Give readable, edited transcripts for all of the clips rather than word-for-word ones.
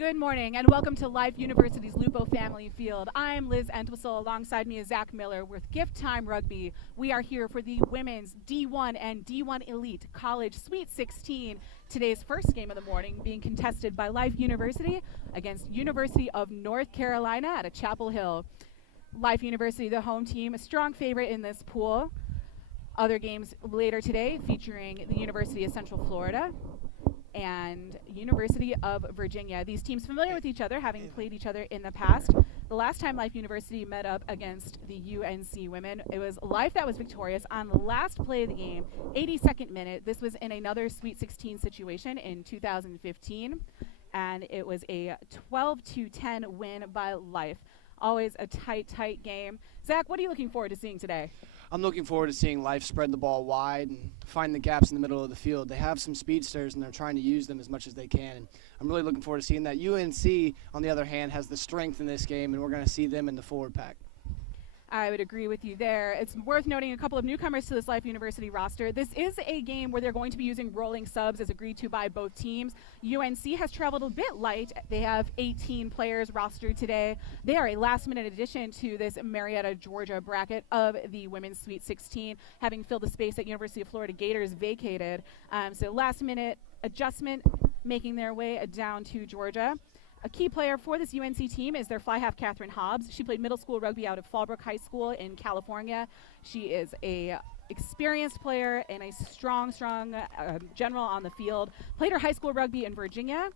Good morning and welcome to Life University's Lupo Family Field. I'm Liz Entwhistle. Alongside me is Zach Miller with GiftTime Rugby. We are here for the women's D1 and D1 Elite College Sweet 16. Today's first game of the morning being contested by Life University against University of North Carolina at a Chapel Hill. Life University, the home team, a strong favorite in this pool. Other games later today featuring the University of Central Florida and University of Virginia. These teams familiar with each other, having played each other in the past. The last time Life University met up against the UNC women, it was Life that was victorious on the last play of the game, 82nd minute. This was in another Sweet 16 situation in 2015, and it was a 12-10 win by Life. Always a tight game. Zach, what are you looking forward to seeing today? I'm looking forward to seeing Life spread the ball wide and find the gaps in the middle of the field. They have some speedsters, and they're trying to use them as much as they can. And I'm really looking forward to seeing that. UNC, on the other hand, has the strength in this game, and we're going to see them in the forward pack. I would agree with you there. It's worth noting a couple of newcomers to this Life University roster. This is a game where they're going to be using rolling subs as agreed to by both teams. UNC has traveled a bit light. They have 18 players rostered today. They are a last-minute addition to this Marietta, Georgia bracket of the Women's Sweet 16, having filled the space that University of Florida Gators vacated. So last-minute adjustment, making their way down to Georgia. A key player for this UNC team is their fly half, Catherine Hobbs. She played middle school rugby out of Fallbrook High School in California. She is a experienced player and a strong general on the field. Played her high school rugby in Virginia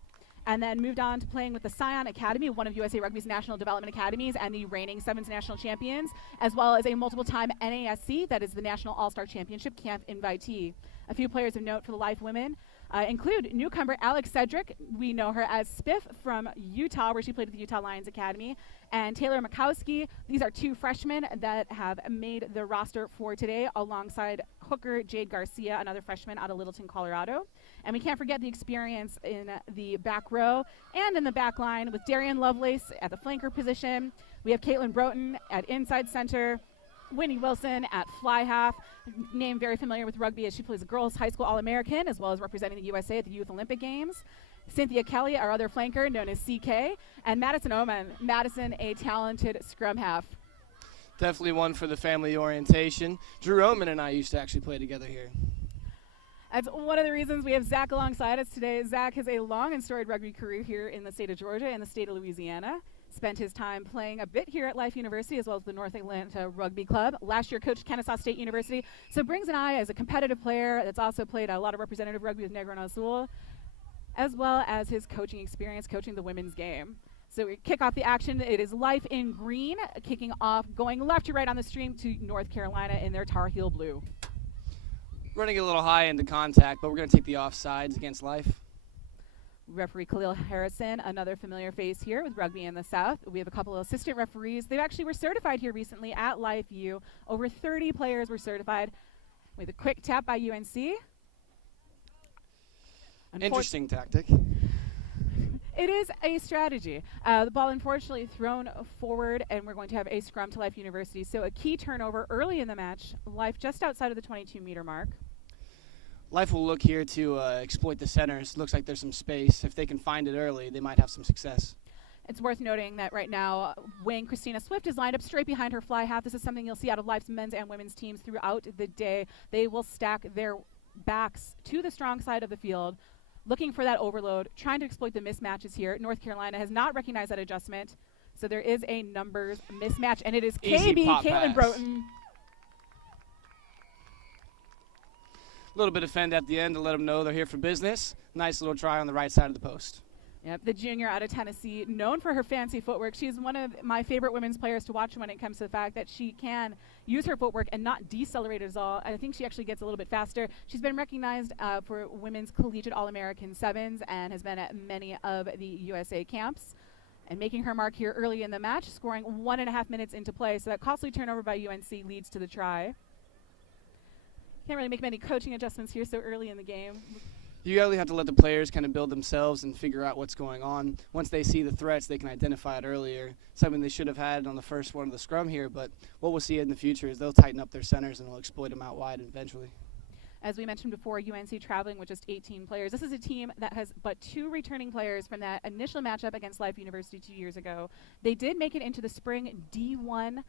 and then moved on to playing with the Scion Academy, one of USA Rugby's national development academies and the reigning Sevens national champions, as well as a multiple-time NASC, that is the National All-Star Championship camp invitee. A few players of note for the Life women include newcomer Alex Cedric. We know her as Spiff from Utah, where she played at the Utah Lions Academy, and Taylor Makowski. These are two freshmen that have made the roster for today, alongside hooker Jade Garcia, another freshman out of Littleton, Colorado. And we can't forget the experience in the back row and in the back line with Darian Lovelace at the flanker position. We have Caitlin Broughton at inside center, Winnie Wilson at fly half, name very familiar with rugby as she plays a girls high school All-American as well as representing the USA at the Youth Olympic Games. Cynthia Kelly, our other flanker, known as CK, and Madison Oman. Madison, a talented scrum half. Definitely one for the family orientation. Drew Oman and I used to actually play together here. That's one of the reasons we have Zach alongside us today. Zach has a long and storied rugby career here in the state of Georgia and the state of Louisiana. Spent his time playing a bit here at Life University as well as the North Atlanta Rugby Club. Last year coached Kennesaw State University, so brings an eye as a competitive player that's also played a lot of representative rugby with Negro and Azul, as well as his coaching experience coaching the women's game. So we kick off the action. It is Life in green, kicking off, going left to right on the stream to North Carolina in their Tar Heel blue. Running a little high into contact, but we're going to take the offsides against Life. Referee Khalil Harrison, another familiar face here with Rugby in the South. We have a couple of assistant referees. They actually were certified here recently at Life U. Over 30 players were certified with a quick tap by UNC. Interesting tactic. It is a strategy. The ball unfortunately thrown forward, and we're going to have a scrum to Life University. So a key turnover early in the match. Life just outside of the 22-meter mark. Life will look here to exploit the centers. Looks like there's some space. If they can find it early, they might have some success. It's worth noting that right now, wing Christina Swift is lined up straight behind her fly half. This is something you'll see out of Life's men's and women's teams throughout the day. They will stack their backs to the strong side of the field, looking for that overload, trying to exploit the mismatches here. North Carolina has not recognized that adjustment, so there is a numbers mismatch, and it is KB, Caitlin Broughton. A little bit of fend at the end to let them know they're here for business. Nice little try on the right side of the post. Yep, the junior out of Tennessee, known for her fancy footwork. She's one of my favorite women's players to watch when it comes to the fact that she can use her footwork and not decelerate at all. I think she actually gets a little bit faster. She's been recognized for women's collegiate All-American sevens and has been at many of the USA camps. And making her mark here early in the match, scoring 1.5 minutes into play. So that costly turnover by UNC leads to the try. Can't really make many coaching adjustments here so early in the game. You really have to let the players kind of build themselves and figure out what's going on. Once they see the threats, they can identify it earlier. Something they should have had on the first one of the scrum here, but what we'll see in the future is they'll tighten up their centers and they'll exploit them out wide eventually. As we mentioned before, UNC traveling with just 18 players. This is a team that has but 2 returning players from that initial matchup against Life University 2 years ago. They did make it into the spring D1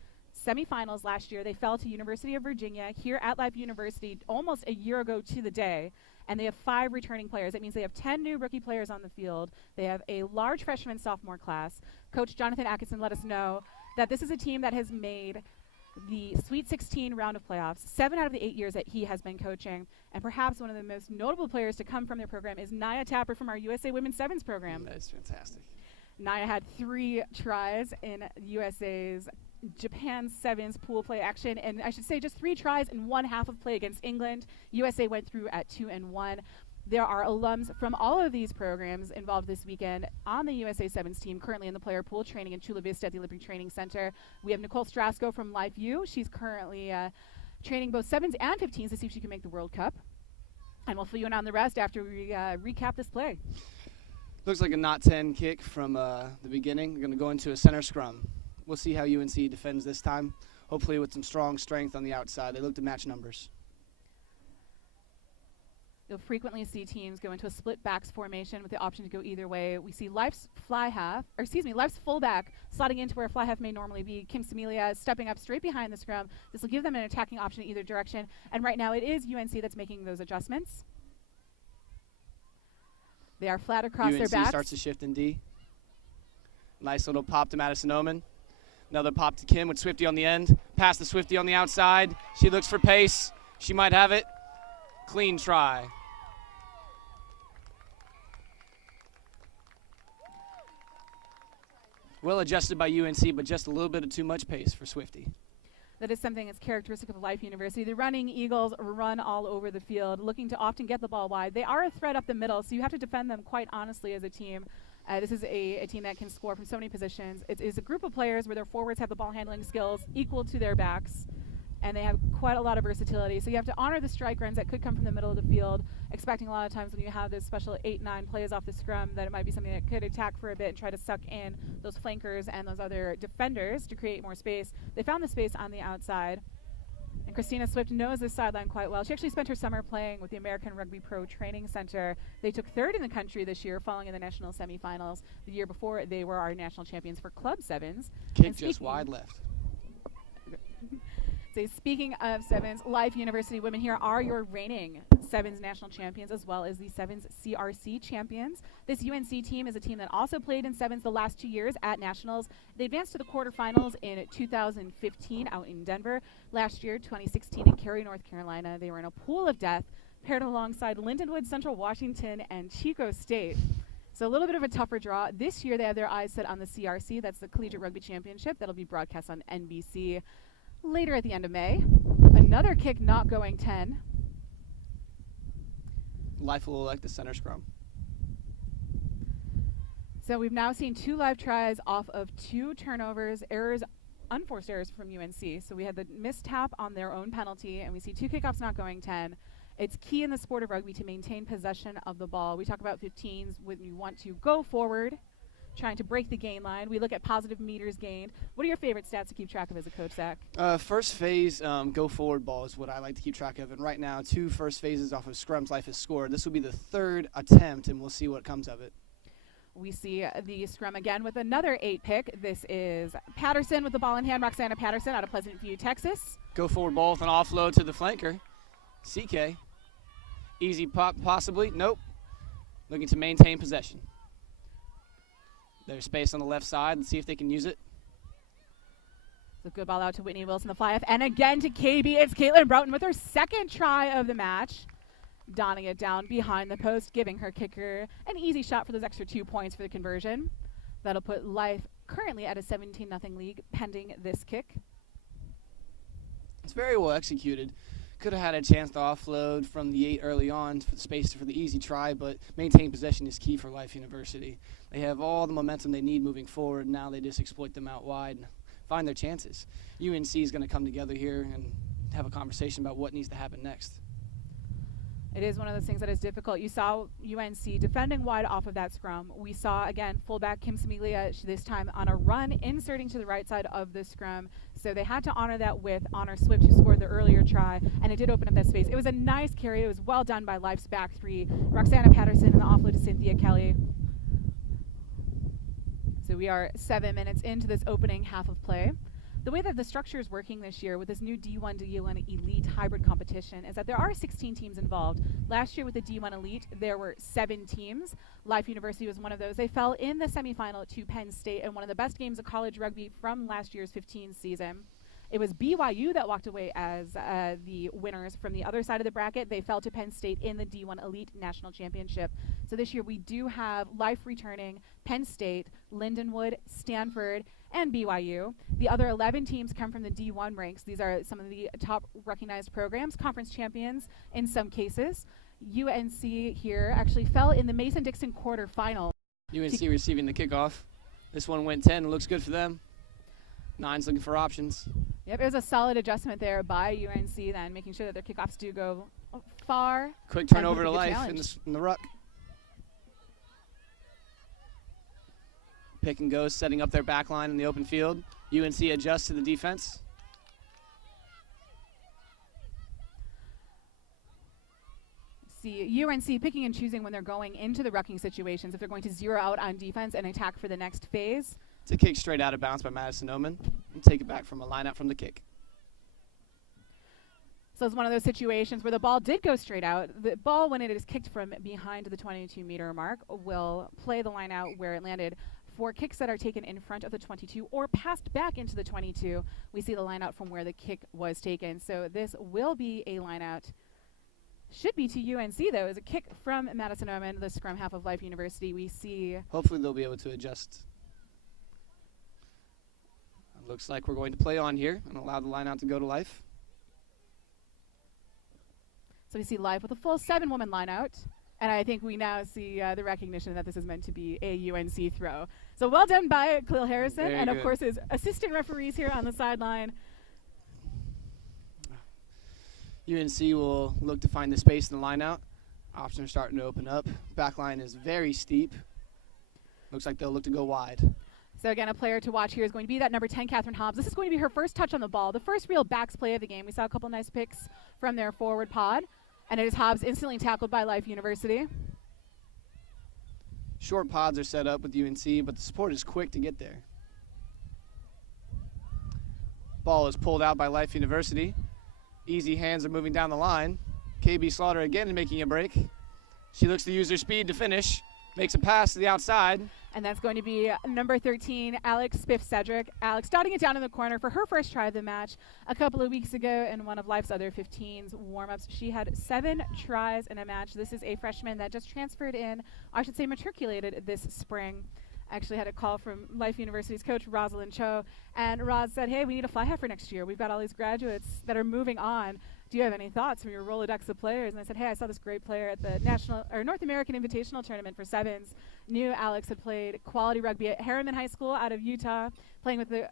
semifinals last year. They fell to University of Virginia here at Life University almost a year ago to the day. And they have 5 returning players. That means they have 10 new rookie players on the field. They have a large freshman sophomore class. Coach Jonathan Atkinson let us know that this is a team that has made the Sweet 16 round of playoffs 7 out of the 8 years that he has been coaching. And perhaps one of the most notable players to come from their program is Naya Tapper from our USA Women's Sevens program. That's fantastic. Naya had 3 tries in USA's Japan Sevens pool play action, and I should say just 3 tries in one half of play against England. USA went through at 2-1. There are alums from all of these programs involved this weekend on the USA Sevens team, currently in the player pool, training in Chula Vista at the Olympic Training Center. We have Nicole Strasco from Life U. She's currently training both Sevens and 15s to see if she can make the World Cup. And we'll fill you in on the rest after we recap this play. Looks like a not 10 kick from the beginning. We're going to go into a center scrum. We'll see how UNC defends this time, hopefully with some strong strength on the outside. They look to match numbers. You'll frequently see teams go into a split backs formation with the option to go either way. We see Life's fullback slotting into where fly half may normally be. Kim Semilia stepping up straight behind the scrum. This will give them an attacking option in either direction. And right now it is UNC that's making those adjustments. They are flat across their backs. UNC starts to shift in D. Nice little pop to Madison Oman. Another pop to Kim with Swifty on the end. Pass to Swifty on the outside. She looks for pace. She might have it. Clean try. Well adjusted by UNC, but just a little bit of too much pace for Swifty. That is something that's characteristic of Life University. The running Eagles run all over the field, looking to often get the ball wide. They are a threat up the middle, so you have to defend them quite honestly as a team. This is a team that can score from so many positions. It is a group of players where their forwards have the ball handling skills equal to their backs, and they have quite a lot of versatility. So you have to honor the strike runs that could come from the middle of the field, expecting a lot of times when you have this special 8-9 plays off the scrum that it might be something that could attack for a bit and try to suck in those flankers and those other defenders to create more space. They found the space on the outside. And Christina Swift knows this sideline quite well. She actually spent her summer playing with the American Rugby Pro Training Center. They took 3rd in the country this year, falling in the national semifinals. The year before, they were our national champions for Club Sevens. Kick just wide left. So speaking of Sevens, Life University women here are your reigning Sevens national champions as well as the Sevens CRC champions. This UNC team is a team that also played in Sevens the last 2 years at nationals. They advanced to the quarterfinals in 2015 out in Denver. Last year, 2016 in Cary, North Carolina. They were in a pool of death paired alongside Lindenwood, Central Washington, and Chico State. So a little bit of a tougher draw. This year they have their eyes set on the CRC. That's the Collegiate Rugby Championship. That'll be broadcast on NBC later at the end of May. Another kick not going 10. Life will elect the center scrum. So we've now seen 2 live tries off of 2 turnovers, errors, unforced errors from UNC. So we had the missed tap on their own penalty, and we see 2 kickoffs not going 10. It's key in the sport of rugby to maintain possession of the ball. We talk about 15s when you want to go forward, trying to break the gain line. We look at positive meters gained. What are your favorite stats to keep track of as a coach, Zach? First phase, go forward ball is what I like to keep track of. And right now, 2 first phases off of scrums Life has scored. This will be the 3rd attempt, and we'll see what comes of it. We see the scrum again with another 8 pick. This is Patterson with the ball in hand. Roxana Patterson out of Pleasant View, Texas. Go forward ball with an offload to the flanker. CK. Easy pop, possibly. Nope. Looking to maintain possession. There's space on the left side. Let's see if they can use it. So good ball out to Whitney Wilson, the fly-off. And again to KB. It's Caitlin Broughton with her 2nd try of the match. Donning it down behind the post, giving her kicker an easy shot for those extra 2 points for the conversion. That'll put Life currently at a 17-0 lead pending this kick. It's very well executed. Could have had a chance to offload from the 8 early on for the space for the easy try, but maintaining possession is key for Life University. They have all the momentum they need moving forward. Now they just exploit them out wide and find their chances. UNC is going to come together here and have a conversation about what needs to happen next. It is one of those things that is difficult. You saw UNC defending wide off of that scrum. We saw, again, fullback Kim Samiglia, this time on a run, inserting to the right side of the scrum. So they had to honor that with Honor Swift, who scored the earlier try, and it did open up that space. It was a nice carry. It was well done by Life's back three. Roxana Patterson and the offload to Cynthia Kelly. So we are 7 minutes into this opening half of play. The way that the structure is working this year with this new D1 to D1 Elite hybrid competition is that there are 16 teams involved. Last year with the D1 Elite, there were 7 teams. Life University was one of those. They fell in the semifinal to Penn State in one of the best games of college rugby from last year's 15 season. It was BYU that walked away as the winners from the other side of the bracket. They fell to Penn State in the D1 Elite National Championship. So this year we do have Life returning, Penn State, Lindenwood, Stanford, and BYU. The other 11 teams come from the D1 ranks. These are some of the top recognized programs, conference champions in some cases. UNC here actually fell in the Mason-Dixon quarterfinal. UNC receiving the kickoff. This one went 10. Looks good for them. 9's looking for options. Yep, it was a solid adjustment there by UNC then, making sure that their kickoffs do go far. Quick turnover to Life in the ruck. Pick and go, setting up their back line in the open field. UNC adjusts to the defense. See, UNC picking and choosing when they're going into the rucking situations, if they're going to zero out on defense and attack for the next phase. It's a kick straight out of bounds by Madison Oman. And take it back from a line out from the kick. So it's one of those situations where the ball did go straight out. The ball, when it is kicked from behind the 22-meter mark, will play the line out where it landed. For kicks that are taken in front of the 22 or passed back into the 22, we see the line out from where the kick was taken. So this will be a line out. Should be to UNC, though, is a kick from Madison Oman, the scrum half of Life University. We see... Hopefully they'll be able to adjust. It looks like we're going to play on here and allow the line out to go to Life. So we see Life with a full 7-woman line out. And I think we now see the recognition that this is meant to be a UNC throw. So well done by Khalil Harrison, Very and good. of course his assistant referees here on the sideline. UNC will look to find the space in the line out. Options are starting to open up. Back line is very steep. Looks like they'll look to go wide. So again, a player to watch here is going to be that number 10, Catherine Hobbs. This is going to be her first touch on the ball, the first real backs play of the game. We saw a couple nice picks from their forward pod. And it is Hobbs instantly tackled by Life University. Short pods are set up with UNC, but the support is quick to get there. Ball is pulled out by Life University. Easy hands are moving down the line. KB Slaughter again making a break. She looks to use her speed to finish. Makes a pass to the outside. And that's going to be number 13, Alex Spiff-Cedric. Alex dotting it down in the corner for her first try of the match a couple of weeks ago in one of Life's other 15's warm-ups. She had 7 tries in a match. This is a freshman that just transferred in, I should say matriculated this spring. Actually had a call from Life University's coach, Rosalind Cho, and Roz said, hey, we need a fly half for next year. We've got all these graduates that are moving on. Do you have any thoughts from your Rolodex of players? And I said, hey, I saw this great player at the North American Invitational Tournament for sevens. Knew Alex had played quality rugby at Harriman High School out of Utah, playing with the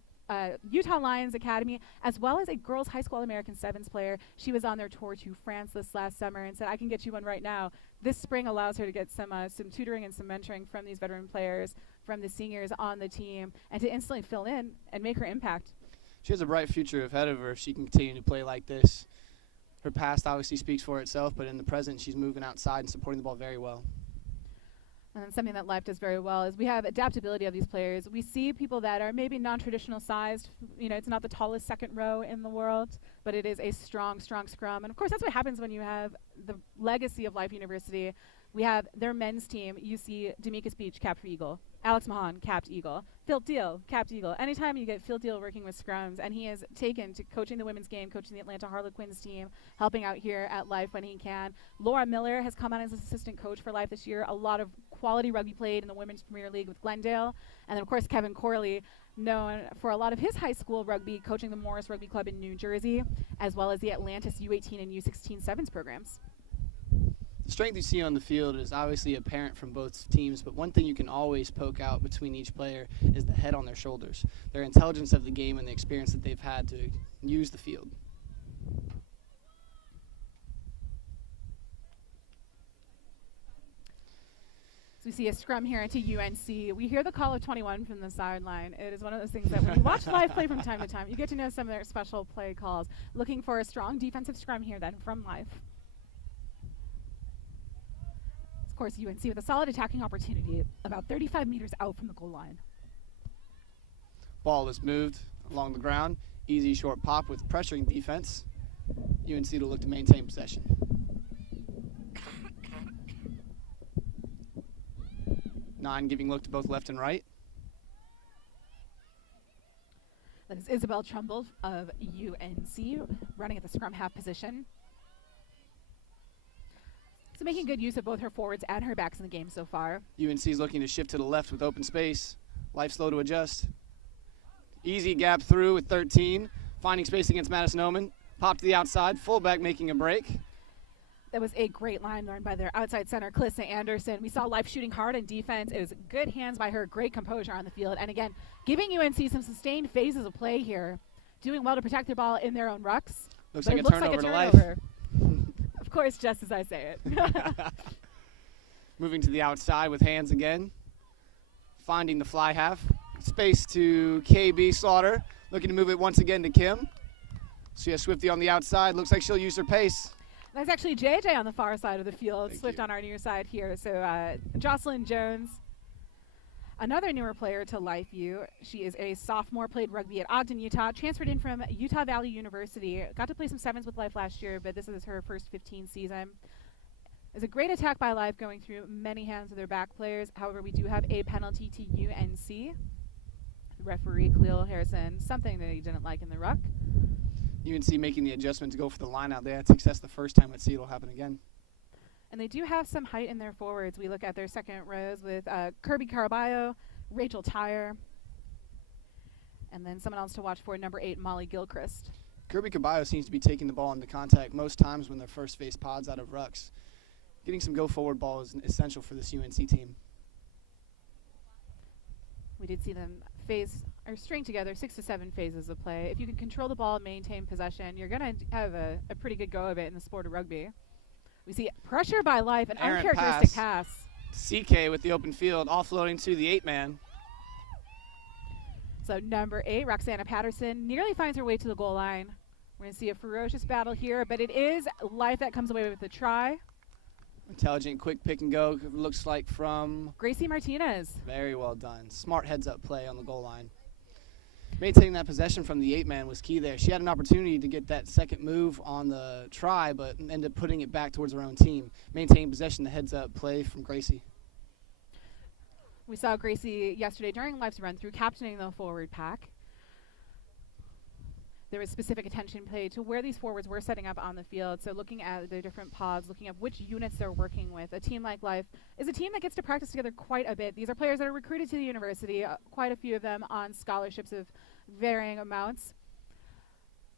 Utah Lions Academy, as well as a girls high school American sevens player. She was on their tour to France this last summer and said, I can get you one right now. This spring allows her to get some tutoring and some mentoring from these veteran players, from the seniors on the team, and to instantly fill in and make her impact. She has a bright future ahead of her if she can continue to play like this. Her past obviously speaks for itself, but in the present, she's moving outside and supporting the ball very well. And something that Life does very well is we have adaptability of these players. We see people that are maybe non-traditional sized. You know, it's not the tallest second row in the world, but it is a strong, strong scrum. And of course, that's what happens when you have the legacy of Life University. We have their men's team. You see Demekus Beach, capped for Eagle. Alex Mahan, capped Eagle. Phil Deal, capped Eagle. Anytime you get Phil Deal working with scrums, and he is taken to coaching the women's game, coaching the Atlanta Harlequins team, helping out here at Life when he can. Laura Miller has come on as assistant coach for Life this year. A lot of quality rugby played in the Women's Premier League with Glendale. And then, of course, Kevin Corley, known for a lot of his high school rugby, coaching the Morris Rugby Club in New Jersey, as well as the Atlantis U18 and U16 sevens programs. The strength you see on the field is obviously apparent from both teams, but one thing you can always poke out between each player is the head on their shoulders, their intelligence of the game and the experience that they've had to use the field. So we see a scrum here into UNC. We hear the call of 21 from the sideline. It is one of those things that when you watch live play from time to time, you get to know some of their special play calls. Looking for a strong defensive scrum here then from live. Of course, UNC with a solid attacking opportunity about 35 meters out from the goal line. Ball is moved along the ground. Easy short pop with pressuring defense. UNC to look to maintain possession. Nine giving look to both left and right. That is Isabel Trumbull of UNC running at the scrum half position. So making good use of both her forwards and her backs in the game so far. UNC is looking to shift to the left with open space. Life slow to adjust. Easy gap through with 13. Finding space against Madison Oman. Pop to the outside. Fullback making a break. That was a great line learned by their outside center, Calissa Anderson. We saw Life shooting hard in defense. It was good hands by her, great composure on the field. And again, giving UNC some sustained phases of play here. Doing well to protect their ball in their own rucks. Looks But like it a looks turnover like a to Life. turnover. Of course, just as I say it. Moving to the outside with hands again. Finding the fly half. Space to KB Slaughter. Looking to move it once again to Kim. She has Swifty on the outside. Looks like she'll use her pace. That's actually JJ on the far side of the field. Thank Swift you. on our near side here. So Jocelyn Jones, another newer player to LifeU. She is a sophomore, played rugby at Ogden, Utah, transferred in from Utah Valley University. Got to play some sevens with Life last year, but this is her first 15 season. It's a great attack by Life going through many hands of their back players. However, we do have a penalty to UNC. Referee Cleo Harrison, something that he didn't like in the ruck. UNC making the adjustment to go for the line out. They had success the first time. Let's see it'll happen again. And they do have some height in their forwards. We look at their second rows with Kirby Caraballo, Rachel Tyre, and then someone else to watch for, number 8, Molly Gilchrist. Kirby Caballo seems to be taking the ball into contact most times when they're first face pods out of rucks. Getting some go-forward ball is essential for this UNC team. We did see them string together 6 to 7 phases of play. If you can control the ball and maintain possession, you're going to have a pretty good go of it in the sport of rugby. We see pressure by Life, an Errant uncharacteristic pass. CK with the open field, offloading to the 8-man. So number 8, Roxana Patterson, nearly finds her way to the goal line. We're going to see a ferocious battle here, but it is Life that comes away with the try. Intelligent, quick pick and go, looks like from Gracie Martinez. very well done. Smart heads-up play on the goal line. Maintaining that possession from the 8-man was key there. She had an opportunity to get that second move on the try, but ended up putting it back towards her own team. Maintaining possession, the heads-up play from Gracie. We saw Gracie yesterday during Life's run through captaining the forward pack. There was specific attention paid to where these forwards were setting up on the field. So looking at the different pods, looking at which units they're working with. A team like Life is a team that gets to practice together quite a bit. These are players that are recruited to the university, quite a few of them on scholarships of varying amounts.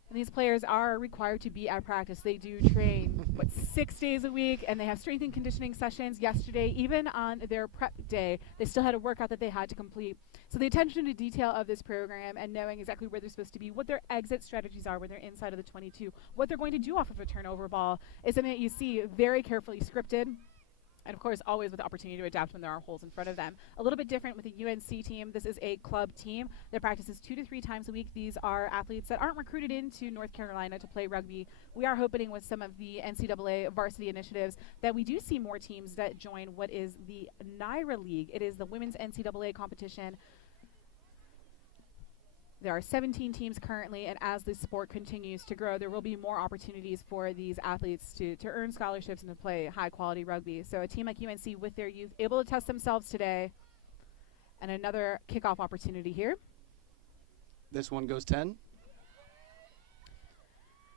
And these players are required to be at practice. They do train, 6 days a week, and they have strength and conditioning sessions. Yesterday, even on their prep day, they still had a workout that they had to complete. So the attention to detail of this program and knowing exactly where they're supposed to be, what their exit strategies are when they're inside of the 22, what they're going to do off of a turnover ball is something that you see very carefully scripted. And, of course, always with the opportunity to adapt when there are holes in front of them. A little bit different with the UNC team. This is a club team that practices 2 to 3 times a week. These are athletes that aren't recruited into North Carolina to play rugby. We are hoping with some of the NCAA varsity initiatives that we do see more teams that join what is the NYRA League. It is the women's NCAA competition. There are 17 teams currently, and as the sport continues to grow, there will be more opportunities for these athletes to earn scholarships and to play high-quality rugby. So a team like UNC with their youth able to test themselves today, and another kickoff opportunity here. This one goes 10.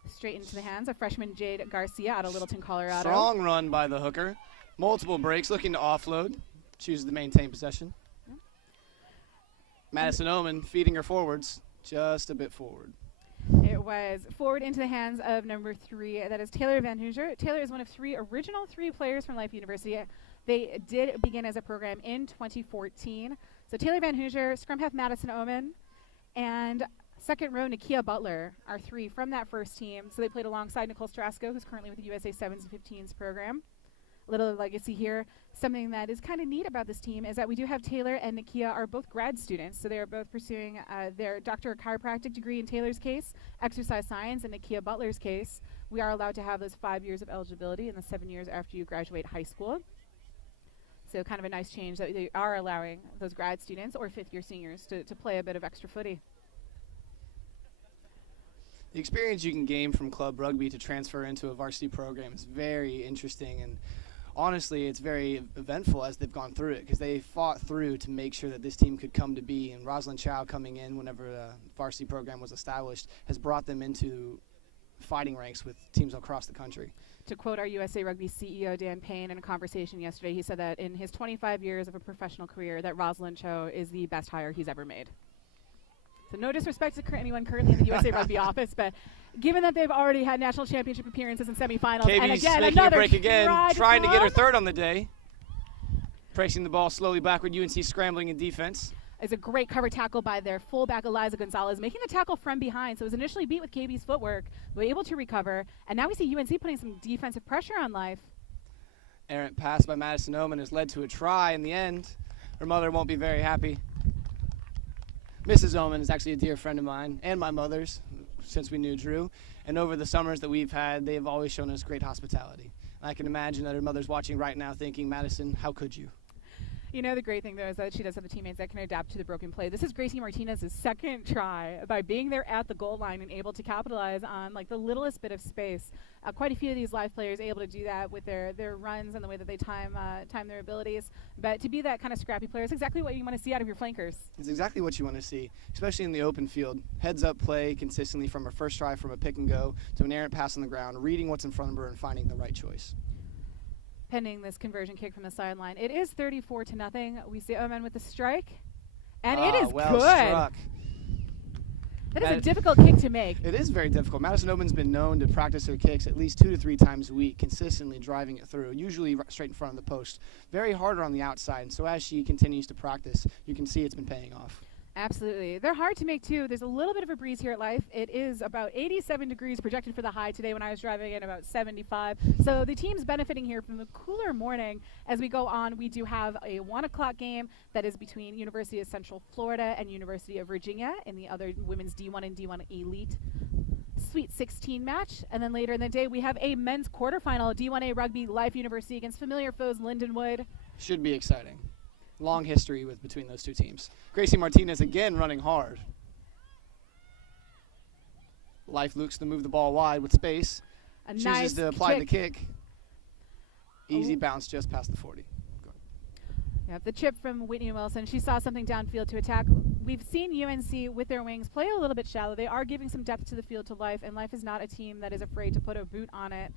Straight into the hands of freshman Jade Garcia out of Littleton, Colorado. Strong run by the hooker. Multiple breaks, looking to offload. Chooses to maintain possession. Madison Oman feeding her forwards just a bit forward. It was forward into the hands of number 3. That is Taylor Van Hoosier. Taylor is one of original three players from Life University. They did begin as a program in 2014. So Taylor Van Hoosier, scrum half Madison Oman, and second row Nakia Butler are 3 from that first team. So they played alongside Nicole Strasco, who's currently with the USA 7s and 15s program. Little legacy here. Something that is kind of neat about this team is that we do have Taylor and Nakia are both grad students, so they are both pursuing their Doctor of Chiropractic degree in Taylor's case, exercise science in Nakia Butler's case. We are allowed to have those 5 years of eligibility in the 7 years after you graduate high school. So kind of a nice change that they are allowing those grad students or fifth-year seniors to play a bit of extra footy. The experience you can gain from club rugby to transfer into a varsity program is very interesting, and honestly, it's very eventful as they've gone through it, because they fought through to make sure that this team could come to be, and Rosalind Chow coming in whenever the varsity program was established has brought them into fighting ranks with teams across the country. To quote our USA Rugby CEO, Dan Payne, in a conversation yesterday, he said that in his 25 years of a professional career, that Rosalind Chow is the best hire he's ever made. So no disrespect to anyone currently in the USA Rugby office, but given that they've already had national championship appearances and semifinals, and again, making another a break again, trying to get her club, third on the day. Pressing the ball slowly backward, UNC scrambling in defense. is a great cover tackle by their fullback, Eliza Gonzalez, making the tackle from behind. So it was initially beat with KB's footwork, but able to recover. And now we see UNC putting some defensive pressure on Life. Errant pass by Madison Oman has led to a try in the end. Her mother won't be very happy. Mrs. Oman is actually a dear friend of mine and my mother's since we knew Drew. And over the summers that we've had, they have always shown us great hospitality. I can imagine that her mother's watching right now thinking, Madison, how could you? You know, the great thing, though, is that she does have the teammates that can adapt to the broken play. This is Gracie Martinez's second try by being there at the goal line and able to capitalize on, like, the littlest bit of space. Quite a few of these Live players able to do that with their runs and the way that they time their abilities. But to be that kind of scrappy player is exactly what you want to see out of your flankers. It's exactly what you want to see, especially in the open field. Heads-up play consistently from her first try from a pick and go to an errant pass on the ground, reading what's in front of her and finding the right choice. Pending this conversion kick from the sideline. It is 34-0. We see Oman with the strike, and it is well good. Struck. That is a difficult kick to make. It is very difficult. Madison Oman's been known to practice her kicks at least 2 to 3 times a week, consistently driving it through, usually straight in front of the post. Very harder on the outside, and so as she continues to practice, you can see it's been paying off. Absolutely. They're hard to make, too. There's a little bit of a breeze here at Life. It is about 87 degrees projected for the high today when I was driving in, about 75. So the team's benefiting here from the cooler morning. As we go on, we do have a 1 o'clock game that is between University of Central Florida and University of Virginia in the other women's D1 and D1 Elite Sweet 16 match. And then later in the day, we have a men's quarterfinal, D1A Rugby Life University against familiar foes Lindenwood. Should be exciting. Long history between those two teams. Gracie Martinez again running hard. Life looks to move the ball wide with space. Chooses to apply the kick. Easy bounce just past the 40. Yep, the chip from Whitney Wilson. She saw something downfield to attack. We've seen UNC with their wings play a little bit shallow. They are giving some depth to the field to Life, and Life is not a team that is afraid to put a boot on it.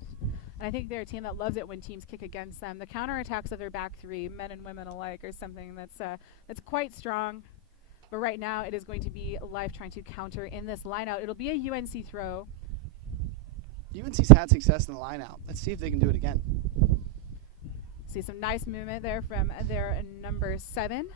And I think they're a team that loves it when teams kick against them. The counterattacks of their back three, men and women alike, are something that's quite strong. But right now it is going to be Life trying to counter in this line-out. It'll be a UNC throw. UNC's had success in the line-out. Let's see if they can do it again. See some nice movement there from their number 7.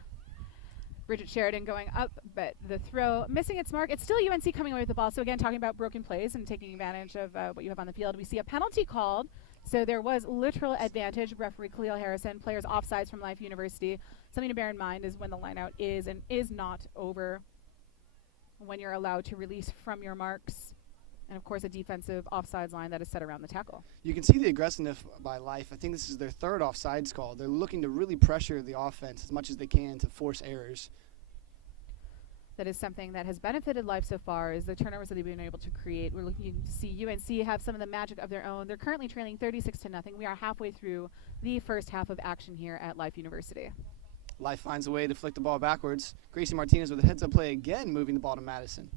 Bridget Sheridan going up, but the throw missing its mark. It's still UNC coming away with the ball. So again, talking about broken plays and taking advantage of what you have on the field. We see a penalty called. So there was literal advantage. Referee Khalil Harrison, players offsides from Life University. Something to bear in mind is when the line out is and is not over, when you're allowed to release from your marks. And, of course, a defensive offsides line that is set around the tackle. You can see the aggressiveness by Life. I think this is their 3rd offsides call. They're looking to really pressure the offense as much as they can to force errors. That is something that has benefited Life so far, is the turnovers that they've been able to create. We're looking to see UNC have some of the magic of their own. They're currently trailing 36-0. We are halfway through the first half of action here at Life University. Life finds a way to flick the ball backwards. Gracie Martinez with a heads-up play again, moving the ball to Madison.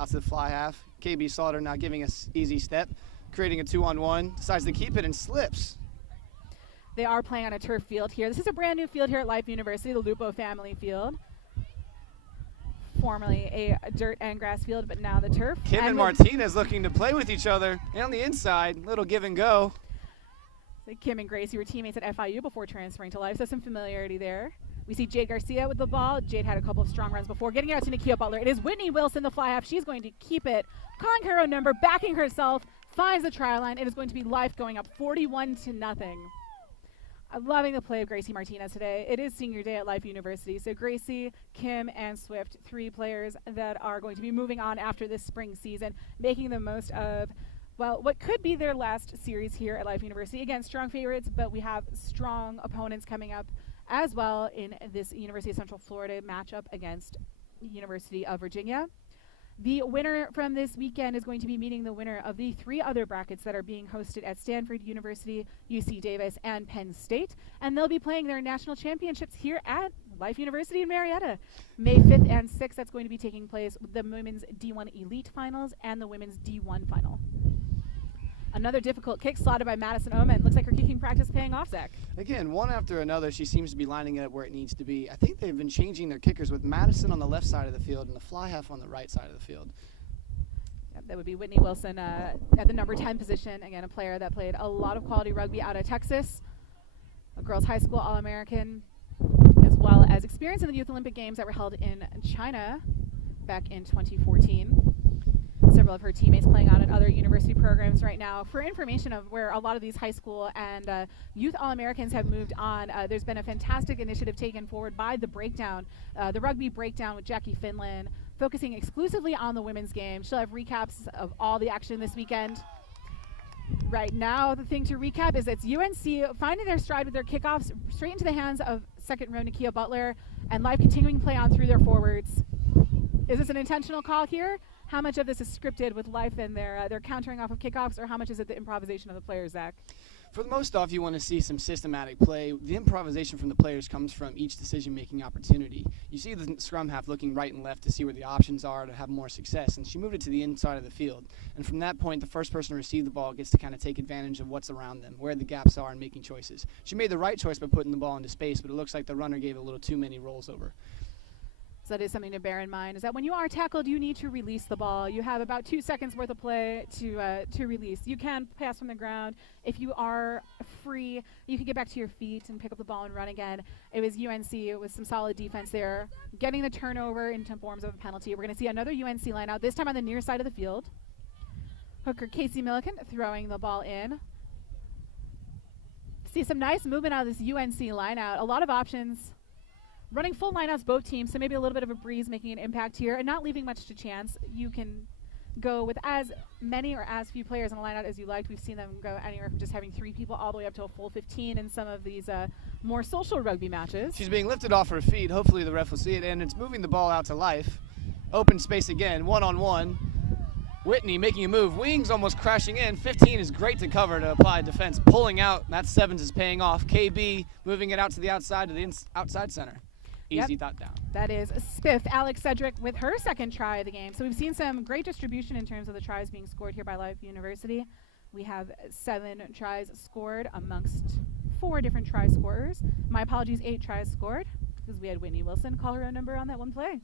Out to the fly half. KB Slaughter now giving us easy step, creating a 2-on-1, decides to keep it and slips. They are playing on a turf field here. This is a brand new field here at Life University, the Lupo family field. Formerly a dirt and grass field, but now the turf. Kim and Martinez looking to play with each other. And on the inside, little give and go. So Kim and Gracie were teammates at FIU before transferring to Life, so some familiarity there. We see Jade Garcia with the ball. Jade had a couple of strong runs before. Getting it out to Nakia Butler. It is Whitney Wilson, the fly half. She's going to keep it. Calling her own number, backing herself, finds the try line. It is going to be Life going up 41-0. I'm loving the play of Gracie Martinez today. It is senior day at Life University, so Gracie, Kim, and Swift, 3 players that are going to be moving on after this spring season, making the most of, well, what could be their last series here at Life University. Again, strong favorites, but we have strong opponents coming up as well in this University of Central Florida matchup against University of Virginia. The winner from this weekend is going to be meeting the winner of the 3 other brackets that are being hosted at Stanford University, UC Davis, and Penn State. And they'll be playing their national championships here at Life University in Marietta. May 5th and 6th, that's going to be taking place with the women's D1 Elite Finals and the women's D1 Final. Another difficult kick slotted by Madison Oman. Looks like her kicking practice paying off, Zach. Again, one after another, she seems to be lining it up where it needs to be. I think they've been changing their kickers with Madison on the left side of the field and the fly half on the right side of the field. Yep, that would be Whitney Wilson at the number 10 position. Again, a player that played a lot of quality rugby out of Texas, a girls' high school All-American, as well as experience in the Youth Olympic Games that were held in China back in 2014. Several of her teammates playing on at other university programs right now. For information of where a lot of these high school and youth All-Americans have moved on, there's been a fantastic initiative taken forward by the Breakdown, the Rugby Breakdown with Jackie Finlan, focusing exclusively on the women's game. She'll have recaps of all the action this weekend. Right now, the thing to recap is it's UNC finding their stride with their kickoffs straight into the hands of second row Nakia Butler, and Life continuing play on through their forwards. Is this an intentional call here? How much of this is scripted with Life and their countering off of kickoffs, or how much is it the improvisation of the players, Zach? For the most off, you want to see some systematic play. The improvisation from the players comes from each decision-making opportunity. You see the scrum half looking right and left to see where the options are to have more success, and she moved it to the inside of the field. And from that point, the first person to receive the ball gets to kind of take advantage of what's around them, where the gaps are, and making choices. She made the right choice by putting the ball into space, but it looks like the runner gave a little too many rolls over. So that is something to bear in mind, is that when you are tackled, you need to release the ball. You have about 2 seconds worth of play to release. You can pass from the ground. If you are free, you can get back to your feet and pick up the ball and run again. It was UNC with some solid defense there, getting the turnover into forms of a penalty. We're going to see another UNC line out, this time on the near side of the field. Hooker Casey Milliken throwing the ball in. See some nice movement out of this UNC line out. A lot of options. Running full lineouts, both teams, so maybe a little bit of a breeze making an impact here and not leaving much to chance. You can go with as many or as few players in a lineout as you liked. We've seen them go anywhere from just having 3 people all the way up to a full 15 in some of these more social rugby matches. She's being lifted off her feet. Hopefully the ref will see it, and it's moving the ball out to Life. Open space again, one-on-one. Whitney making a move. Wings almost crashing in. 15 is great to cover to apply defense. Pulling out, that 7s is paying off. KB moving it out to the outside to the outside center. Easy dot down. That is Spiff, Alex Cedric with her second try of the game. So we've seen some great distribution in terms of the tries being scored here by Life University. We have 7 tries scored amongst 4 different try scorers. My apologies, 8 tries scored because we had Whitney Wilson call her own number on that one play.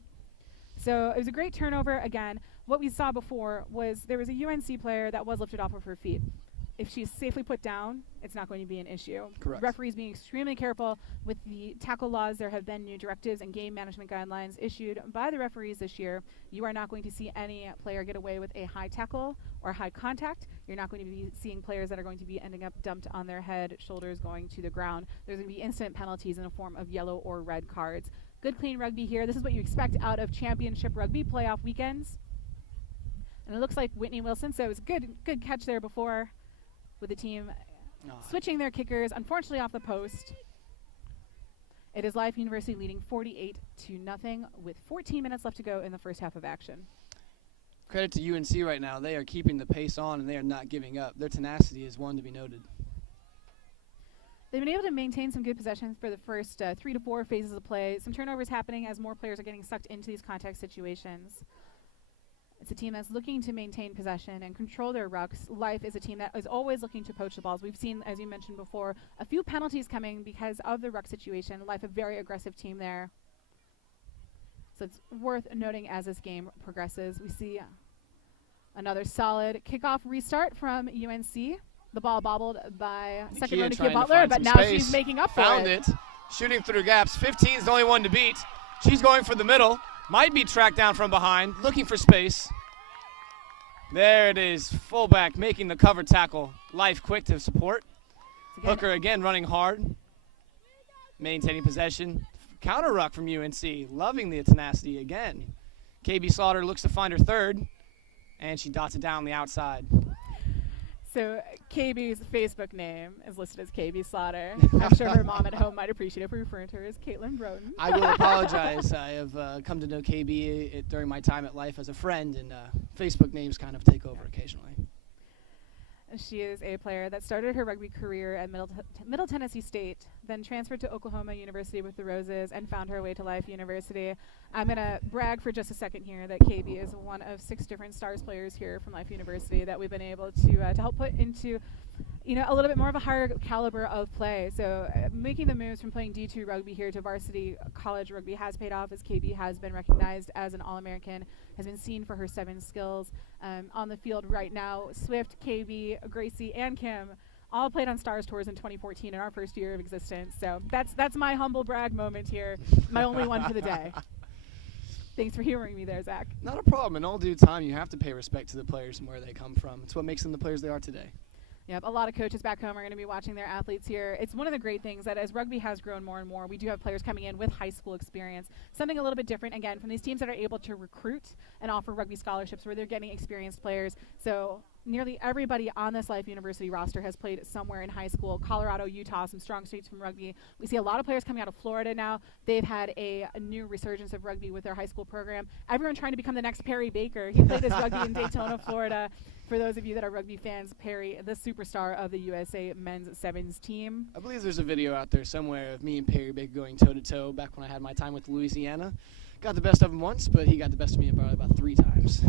So it was a great turnover. Again, what we saw before was there was a UNC player that was lifted off of her feet. If she's safely put down, it's not going to be an issue. Correct. Referees being extremely careful with the tackle laws. There have been new directives and game management guidelines issued by the referees this year. You are not going to see any player get away with a high tackle or high contact. You're not going to be seeing players that are going to be ending up dumped on their head, shoulders going to the ground. There's going to be instant penalties in the form of yellow or red cards. Good, clean rugby here. This is what you expect out of championship rugby playoff weekends. And it looks like Whitney Wilson, so it was a good catch there before, with the team switching their kickers, unfortunately off the post. It is Life University leading 48-0 with 14 minutes left to go in the first half of action. Credit to UNC right now. They are keeping the pace on, and they are not giving up. Their tenacity is one to be noted. They've been able to maintain some good possessions for the first 3 to 4 phases of play. Some turnovers happening as more players are getting sucked into these contact situations. It's a team that's looking to maintain possession and control their rucks. Life is a team that is always looking to poach the balls. We've seen, as you mentioned before, a few penalties coming because of the ruck situation. Life a very aggressive team there. So it's worth noting as this game progresses. We see another solid kickoff restart from UNC. The ball bobbled by second row Nakia Butler, but now she's making up for it. Found it. Shooting through gaps. 15 is the only one to beat. She's going for the middle. Might be tracked down from behind, looking for space. There it is, fullback making the cover tackle. Life quick to support. Hooker again running hard. Maintaining possession. Counter ruck from UNC. Loving the tenacity again. KB Slaughter looks to find her third, and she dots it down the outside. So KB's Facebook name is listed as KB Slaughter. I'm sure her mom at home might appreciate if we refer to her as Caitlin Broden. I will apologize. I have come to know KB during my time at Life as a friend, and Facebook names kind of take over occasionally. She is a player that started her rugby career at Middle Tennessee State, then transferred to Oklahoma University with the Roses, and found her way to Life University. I'm going to brag for just a second here that KB is one of 6 different stars players here from Life University that we've been able to help put into a little bit more of a higher caliber of play. So making the moves from playing D2 rugby here to varsity college rugby has paid off, as KB has been recognized as an All-American, has been seen for her 7 skills on the field right now. Swift, KB, Gracie, and Kim all played on Stars Tours in 2014 in our first year of existence. So that's my humble brag moment here, my only one for the day. Thanks for humoring me there, Zach. Not a problem. In all due time, you have to pay respect to the players and where they come from. It's what makes them the players they are today. Yep, a lot of coaches back home are going to be watching their athletes here. It's one of the great things that as rugby has grown more and more, we do have players coming in with high school experience, something a little bit different, again, from these teams that are able to recruit and offer rugby scholarships where they're getting experienced players. So nearly everybody on this Life University roster has played somewhere in high school. Colorado, Utah, some strong states from rugby. We see a lot of players coming out of Florida now. They've had a new resurgence of rugby with their high school program. Everyone trying to become the next Perry Baker. He played his rugby in Daytona, Florida. For those of you that are rugby fans, Perry, the superstar of the USA men's sevens team. I believe there's a video out there somewhere of me and Perry Baker going toe-to-toe back when I had my time with Louisiana. Got the best of him once, but he got the best of me about 3 times.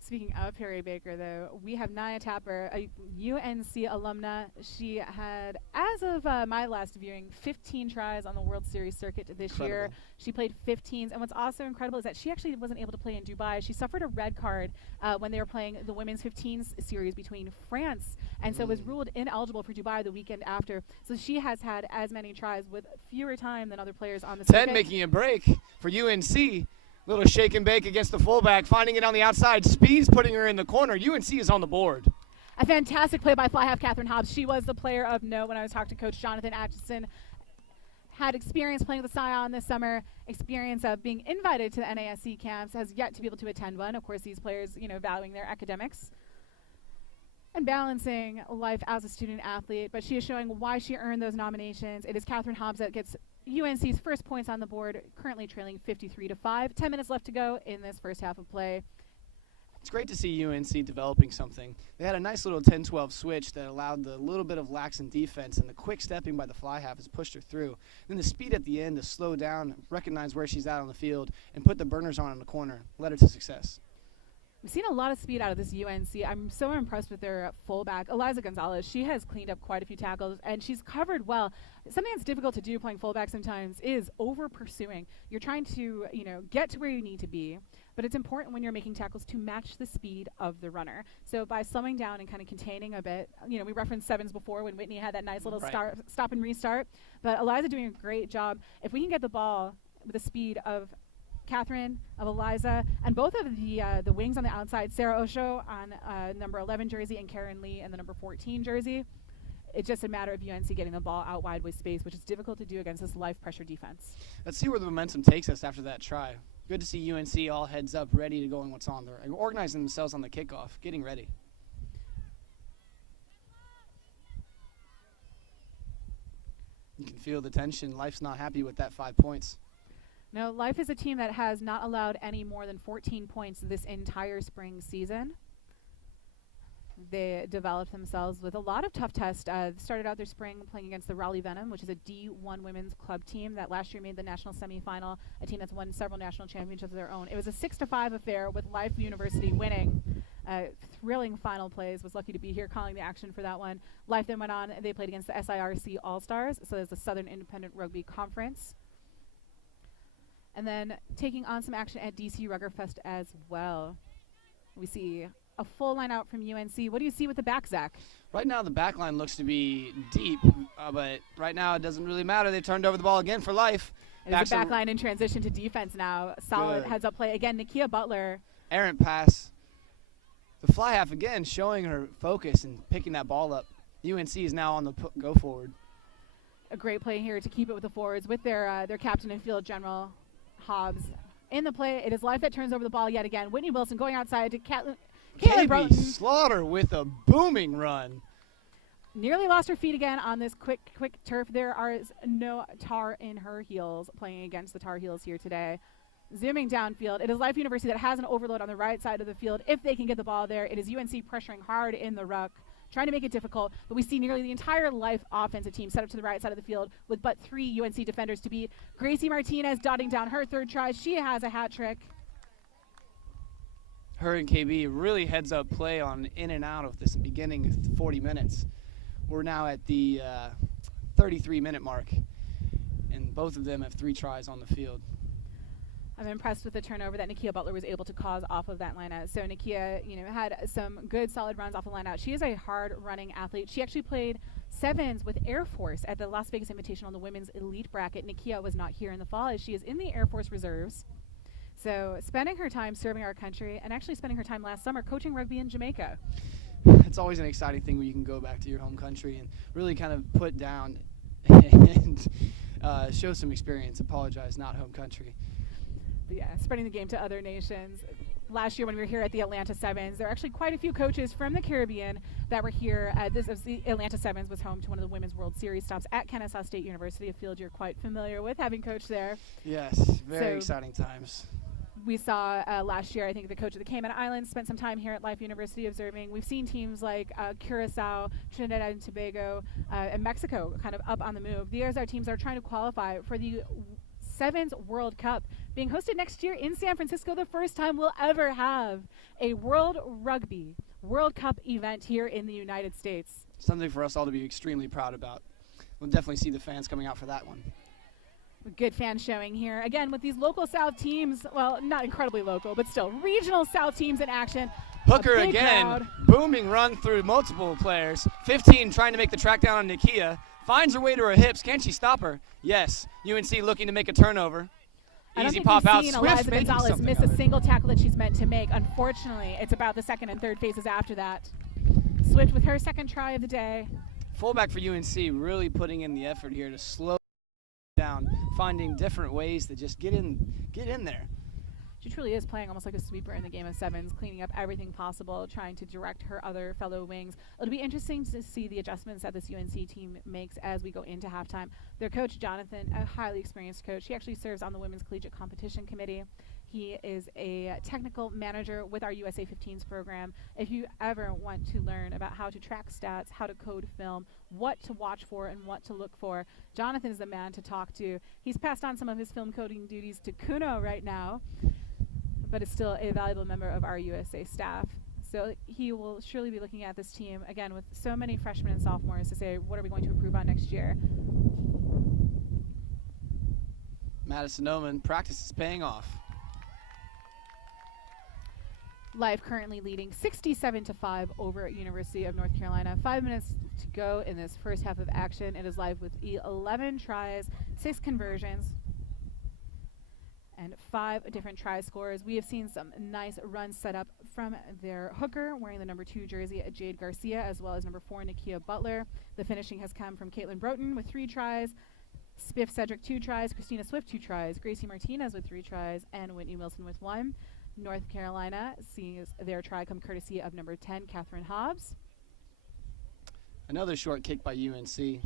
Speaking of Perry Baker, though, we have Nia Tapper, a UNC alumna. She had, as of my last viewing, 15 tries on the World Series circuit this year. She played 15s, and what's also incredible is that she actually wasn't able to play in Dubai. She suffered a red card when they were playing the women's 15s series between France, and so was ruled ineligible for Dubai the weekend after. So she has had as many tries with fewer time than other players on the circuit. 10 making a break for UNC. Little shake and bake against the fullback, finding it on the outside. Speed's putting her in the corner. UNC is on the board. A fantastic play by fly half Catherine Hobbs. She was the player of note when I was talking to Coach Jonathan Atchison. Had experience playing with Scion this summer, experience of being invited to the NASC camps, has yet to be able to attend one. Of course, these players, valuing their academics and balancing life as a student athlete, but she is showing why she earned those nominations. It is Catherine Hobbs that gets UNC's first points on the board, currently trailing 53-5. 10 minutes left to go in this first half of play. It's great to see UNC developing something. They had a nice little 10-12 switch that allowed the little bit of lax in defense, and the quick stepping by the fly half has pushed her through. Then the speed at the end to slow down, recognize where she's at on the field, and put the burners on in the corner, led her to success. We've seen a lot of speed out of this UNC. I'm so impressed with their fullback, Eliza Gonzalez. She has cleaned up quite a few tackles, and she's covered well. Something that's difficult to do playing fullback sometimes is over-pursuing. You're trying to, get to where you need to be, but it's important when you're making tackles to match the speed of the runner. So by slowing down and kind of containing a bit, we referenced sevens before when Whitney had that nice little stop and restart, but Eliza doing a great job. If we can get the ball with the speed of Catherine, of Eliza, and both of the wings on the outside, Sarah Osho on number 11 jersey and Karen Lee in the number 14 jersey. It's just a matter of UNC getting the ball out wide with space, which is difficult to do against this live pressure defense. Let's see where the momentum takes us after that try. Good to see UNC all heads up, ready to go in what's on there, and organizing themselves on the kickoff, getting ready. You can feel the tension. Life's not happy with that 5 points. No, Life is a team that has not allowed any more than 14 points this entire spring season. They developed themselves with a lot of tough tests. Started out their spring playing against the Raleigh Venom, which is a D1 women's club team that last year made the national semifinal, a team that's won several national championships of their own. It was a 6-5 affair with Life University winning. Thrilling final plays. Was lucky to be here calling the action for that one. Life then went on. They played against the SIRC All-Stars, so there's the Southern Independent Rugby Conference. And then taking on some action at DC Ruggerfest as well. We see a full line out from UNC. What do you see with the back, Zach? Right now the back line looks to be deep, but right now it doesn't really matter. They turned over the ball again for Life. It is a back line in transition to defense now. Solid heads-up play. Again, Nakia Butler. Errant pass. The fly half again showing her focus and picking that ball up. UNC is now on the go forward. A great play here to keep it with the forwards with their captain and field general, Hobbs. In the play, it is Life that turns over the ball yet again. Whitney Wilson going outside to Caitlin KB Slaughter with a booming run. Nearly lost her feet again on this quick turf. There is no tar in her heels playing against the Tar Heels here today. Zooming downfield, it is Life University that has an overload on the right side of the field. If they can get the ball there, it is UNC pressuring hard in the ruck, trying to make it difficult, but we see nearly the entire Life offensive team set up to the right side of the field with but 3 UNC defenders to beat. Gracie Martinez dotting down her 3rd try. She has a hat trick. Her and KB really heads up play on in and out of this beginning of 40 minutes. We're now at the 33-minute mark, and both of them have 3 tries on the field. I'm impressed with the turnover that Nakia Butler was able to cause off of that lineout. So Nakia, had some good solid runs off the lineout. She is a hard-running athlete. She actually played sevens with Air Force at the Las Vegas Invitational on the women's elite bracket. Nakia was not here in the fall as she is in the Air Force Reserves. So spending her time serving our country and actually spending her time last summer coaching rugby in Jamaica. It's always an exciting thing when you can go back to your home country and really kind of put down and show some experience. Apologize, not home country. But yeah, spreading the game to other nations. Last year when we were here at the Atlanta Sevens, there were actually quite a few coaches from the Caribbean that were here. The Atlanta Sevens was home to one of the Women's World Series stops at Kennesaw State University, a field you're quite familiar with, having coached there. Yes, very exciting times. We saw last year, I think the coach of the Cayman Islands spent some time here at Life University observing. We've seen teams like Curacao, Trinidad and Tobago, and Mexico kind of up on the move. These are teams that are trying to qualify for the Sevens World Cup being hosted next year in San Francisco, the first time we'll ever have a World Rugby World Cup event here in the United States. Something for us all to be extremely proud about. We'll definitely see the fans coming out for that one. Good fan showing here. Again, with these local South teams, well, not incredibly local, but still regional South teams in action. Hooker again, crowd. Booming run through multiple players. 15 trying to make the track down on Nakia. Finds her way to her hips. Can she stop her? Yes. UNC looking to make a turnover. Easy pop out. Swift making Gonzalez miss a single tackle that she's meant to make. Unfortunately, it's about the second and third phases after that. Swift with her 2nd try of the day. Fullback for UNC really putting in the effort here to slow down, finding different ways to just get in there. She truly is playing almost like a sweeper in the game of sevens, cleaning up everything possible, trying to direct her other fellow wings. It'll be interesting to see the adjustments that this UNC team makes as we go into halftime. Their coach, Jonathan, a highly experienced coach. He actually serves on the Women's Collegiate Competition Committee. He is a technical manager with our USA 15s program. If you ever want to learn about how to track stats, how to code film, what to watch for and what to look for, Jonathan is the man to talk to. He's passed on some of his film coding duties to Kuno right now, but is still a valuable member of our USA staff. So he will surely be looking at this team, again, with so many freshmen and sophomores to say, what are we going to improve on next year? Madison Oman, practice is paying off. Life currently leading 67-5 over at University of North Carolina. 5 minutes to go in this first half of action. It is Life with 11 tries, 6 conversions, and 5 different try scores. We have seen some nice runs set up from their hooker, wearing the number 2 jersey, Jade Garcia, as well as number 4, Nakia Butler. The finishing has come from Caitlin Broughton with 3 tries, Spiff Cedric 2 tries, Christina Swift 2 tries, Gracie Martinez with 3 tries, and Whitney Wilson with 1. North Carolina sees their try come courtesy of number 10, Catherine Hobbs. Another short kick by UNC.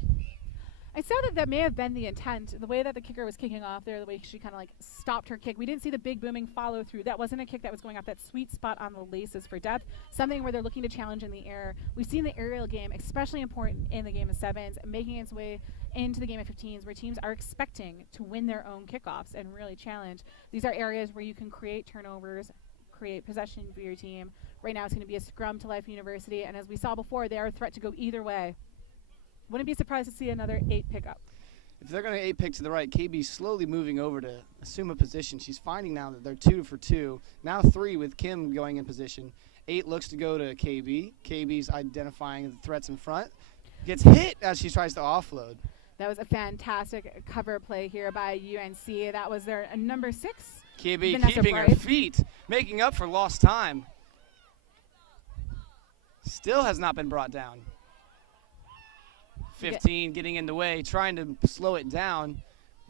I saw that may have been the intent, the way that the kicker was kicking off there, the way she kind of like stopped her kick. We didn't see the big booming follow through. That wasn't a kick that was going off that sweet spot on the laces for depth, something where they're looking to challenge in the air. We've seen the aerial game, especially important in the game of sevens, making its way into the game of 15s, where teams are expecting to win their own kickoffs and really challenge. These are areas where you can create turnovers, create possession for your team. Right now it's going to be a scrum to Life University, and as we saw before, they are a threat to go either way. Wouldn't be surprised to see another 8 pickup. If they're going to 8 pick to the right, KB's slowly moving over to assume a position. She's finding now that they're 2 for 2. Now 3 with Kim going in position. 8 looks to go to KB. KB's identifying the threats in front. Gets hit as she tries to offload. That was a fantastic cover play here by UNC. That was their number 6. KB Vanessa keeping Bright. her feet, making up for lost time. Still has not been brought down. 15 getting in the way, trying to slow it down.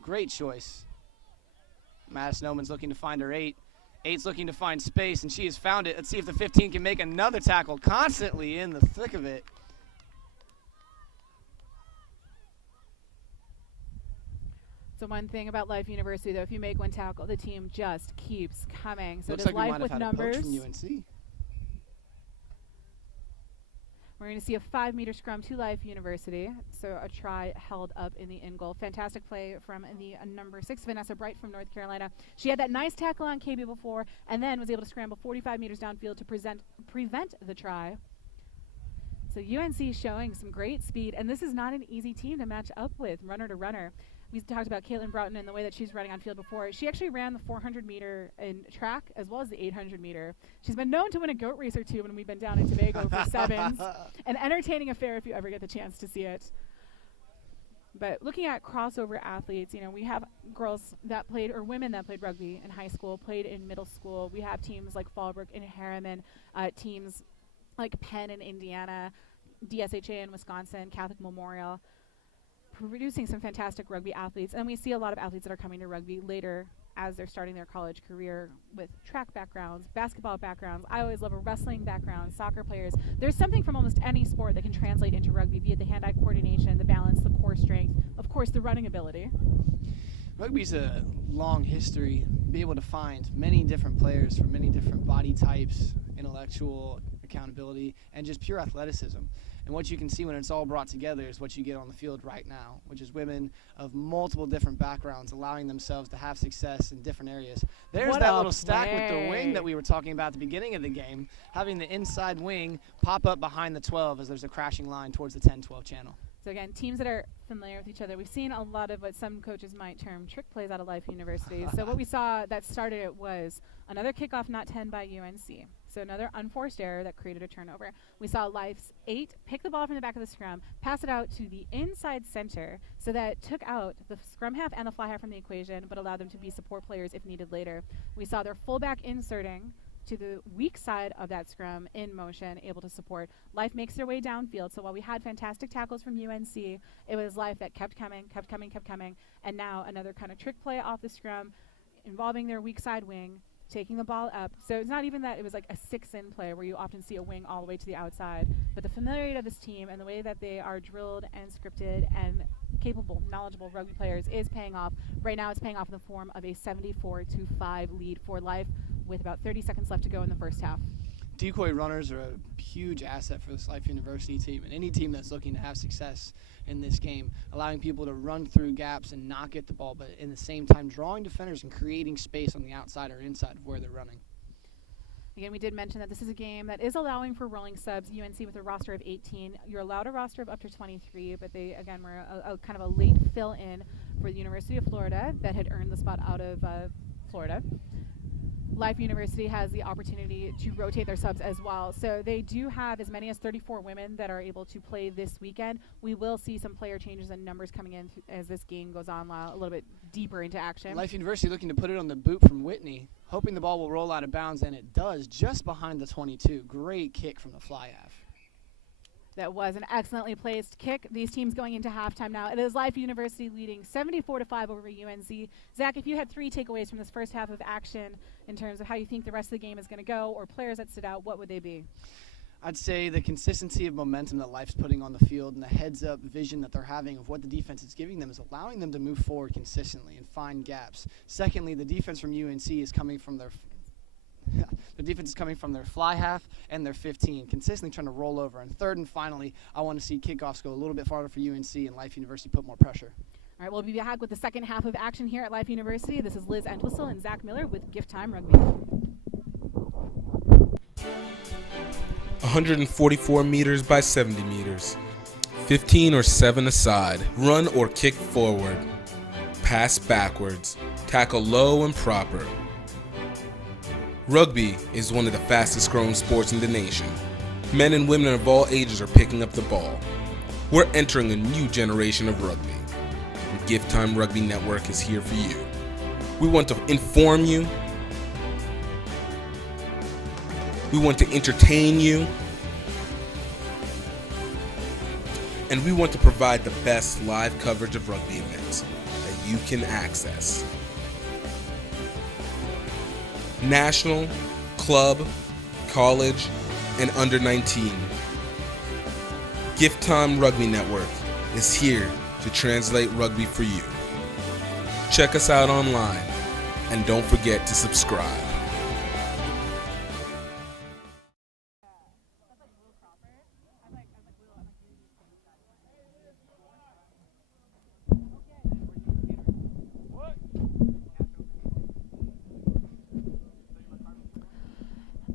Great choice. Madison Oman's looking to find her 8. 8's looking to find space, and she has found it. Let's see if the 15 can make another tackle, constantly in the thick of it. So one thing about Life University, though, if you make one tackle, the team just keeps coming. So Looks does like we Life might have with had a poach numbers. from UNC. We're going to see a 5-meter scrum to Life University. So a try held up in the in goal. Fantastic play from the number 6, Vanessa Bright from North Carolina. She had that nice tackle on KB before and then was able to scramble 45 meters downfield to prevent the try. So UNC showing some great speed, and this is not an easy team to match up with, runner to runner. We talked about Caitlin Broughton and the way that she's running on field before. She actually ran the 400-meter in track as well as the 800-meter. She's been known to win a goat race or two when we've been down in Tobago for sevens. An entertaining affair if you ever get the chance to see it. But looking at crossover athletes, you know, we have girls that played, or women that played rugby in high school, played in middle school. We have teams like Fallbrook and Harriman, teams like Penn in Indiana, DSHA in Wisconsin, Catholic Memorial, producing some fantastic rugby athletes. And we see a lot of athletes that are coming to rugby later as they're starting their college career with track backgrounds, basketball backgrounds. I always love a wrestling background, soccer players. There's something from almost any sport that can translate into rugby, be it the hand-eye coordination, the balance, the core strength, of course the running ability. Rugby's a long history. Be able to find many different players from many different body types, intellectual accountability, and just pure athleticism. And what you can see when it's all brought together is what you get on the field right now, which is women of multiple different backgrounds allowing themselves to have success in different areas. There's that little stack with the wing that we were talking about at the beginning of the game, having the inside wing pop up behind the 12 as there's a crashing line towards the 10-12 channel. So again, teams that are familiar with each other. We've seen a lot of what some coaches might term trick plays out of Life University. So what we saw that started it was another kickoff not 10 by UNC. So another unforced error that created a turnover. We saw Life's 8 pick the ball from the back of the scrum, pass it out to the inside center, so that took out the scrum half and the fly half from the equation, but allowed them to be support players if needed later. We saw their fullback inserting to the weak side of that scrum in motion, able to support. Life makes their way downfield. So while we had fantastic tackles from UNC, it was Life that kept coming, and now another kind of trick play off the scrum involving their weak side wing, taking the ball up. So it's not even that it was like a 6-in play where you often see a wing all the way to the outside, but the familiarity of this team and the way that they are drilled and scripted and capable, knowledgeable rugby players is paying off. Right now it's paying off in the form of a 74-5 lead for Life with about 30 seconds left to go in the first half. Decoy runners are a huge asset for this Life University team, and any team that's looking to have success in this game, allowing people to run through gaps and not get the ball, but in the same time drawing defenders and creating space on the outside or inside of where they're running. Again, we did mention that this is a game that is allowing for rolling subs. UNC with a roster of 18. You're allowed a roster of up to 23, but they, again, were a kind of a late fill-in for the University of Florida that had earned the spot out of Florida. Life University has the opportunity to rotate their subs as well. So they do have as many as 34 women that are able to play this weekend. We will see some player changes and numbers coming in as this game goes on a little bit deeper into action. Life University looking to put it on the boot from Whitney, hoping the ball will roll out of bounds, and it does, just behind the 22. Great kick from the fly half. That was an excellently placed kick. These teams going into halftime now. It is Life University leading 74-5 over UNC. Zach, if you had 3 takeaways from this first half of action in terms of how you think the rest of the game is going to go or players that stood out, what would they be? I'd say the consistency of momentum that Life's putting on the field and the heads-up vision that they're having of what the defense is giving them is allowing them to move forward consistently and find gaps. Secondly, the defense from UNC is coming from their fly half and their 15, consistently trying to roll over. And third and finally, I want to see kickoffs go a little bit farther for UNC and Life University put more pressure. All right, we'll be back with the second half of action here at Life University. This is Liz Entwhistle and Zach Miller with GiftTime Rugby. 144 meters by 70 meters. 15 or 7 aside. Run or kick forward. Pass backwards. Tackle low and proper. Rugby is one of the fastest growing sports in the nation. Men and women of all ages are picking up the ball. We're entering a new generation of rugby. And GiftTime Rugby Network is here for you. We want to inform you. We want to entertain you. and we want to provide the best live coverage of rugby events that you can access. National, club, college, and under 19. GiftTime Rugby Network is here to translate rugby for you. Check us out online, and don't forget to subscribe.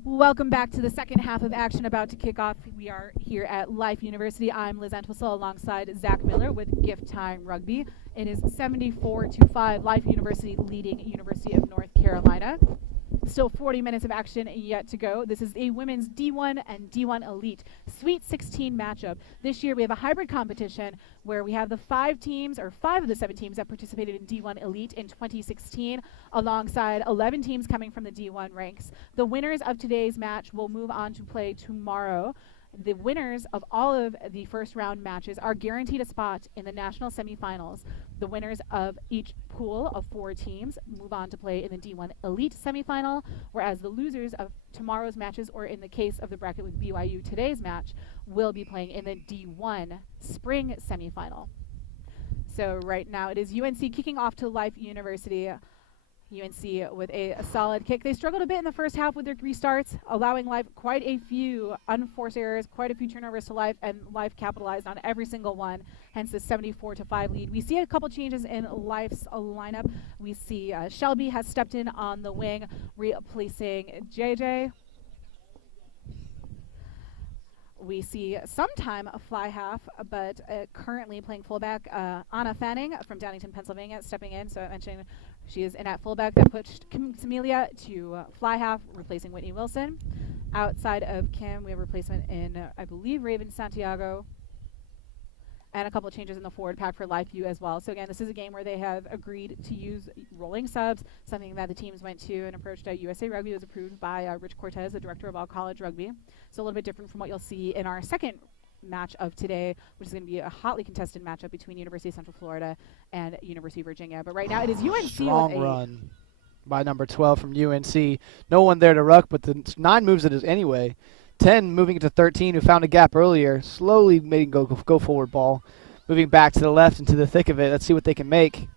Welcome back to the second half of action about to kick off. We are here at Life University. I'm Liz Entwhistle alongside Zach Miller with GiftTime Rugby. It is 74-5, Life University leading University of North Carolina. Still 40 minutes of action yet to go. This is a women's D1 and D1 Elite Sweet 16 matchup. This year we have a hybrid competition where we have the 5 of the 7 teams that participated in D1 Elite in 2016 alongside 11 teams coming from the D1 ranks. The winners of today's match will move on to play tomorrow. The winners of all of the first round matches are guaranteed a spot in the national semifinals. The winners of each pool of 4 teams move on to play in the D1 Elite semifinal, whereas the losers of tomorrow's matches, or in the case of the bracket with BYU, today's match, will be playing in the D1 spring semifinal. So right now it is UNC kicking off to Life University. UNC with a solid kick. They struggled a bit in the first half with their restarts, allowing Life quite a few unforced errors, quite a few turnovers to Life, and Life capitalized on every single one, hence the 74-5 lead. We see a couple changes in Life's lineup. We see Shelby has stepped in on the wing, replacing JJ. We see sometime a fly half, but currently playing fullback, Anna Fanning from Downingtown, Pennsylvania, stepping in. So I mentioned she is in at fullback. That pushed Kim Samilia to fly half, replacing Whitney Wilson. Outside of Kim, we have replacement in, I believe, Raven Santiago. And a couple of changes in the forward pack for LifeU as well. So again, this is a game where they have agreed to use rolling subs, something that the teams went to and approached USA Rugby. Was approved by Rich Cortez, the director of all college rugby. So a little bit different from what you'll see in our second match of today, which is going to be a hotly contested matchup between University of Central Florida and University of Virginia. But right now it is UNC. Strong run by number 12 from UNC. No one there to ruck, but the 9 moves it is anyway. 10 moving into 13, who found a gap earlier, slowly making go forward ball. Moving back to the left into the thick of it. Let's see what they can make.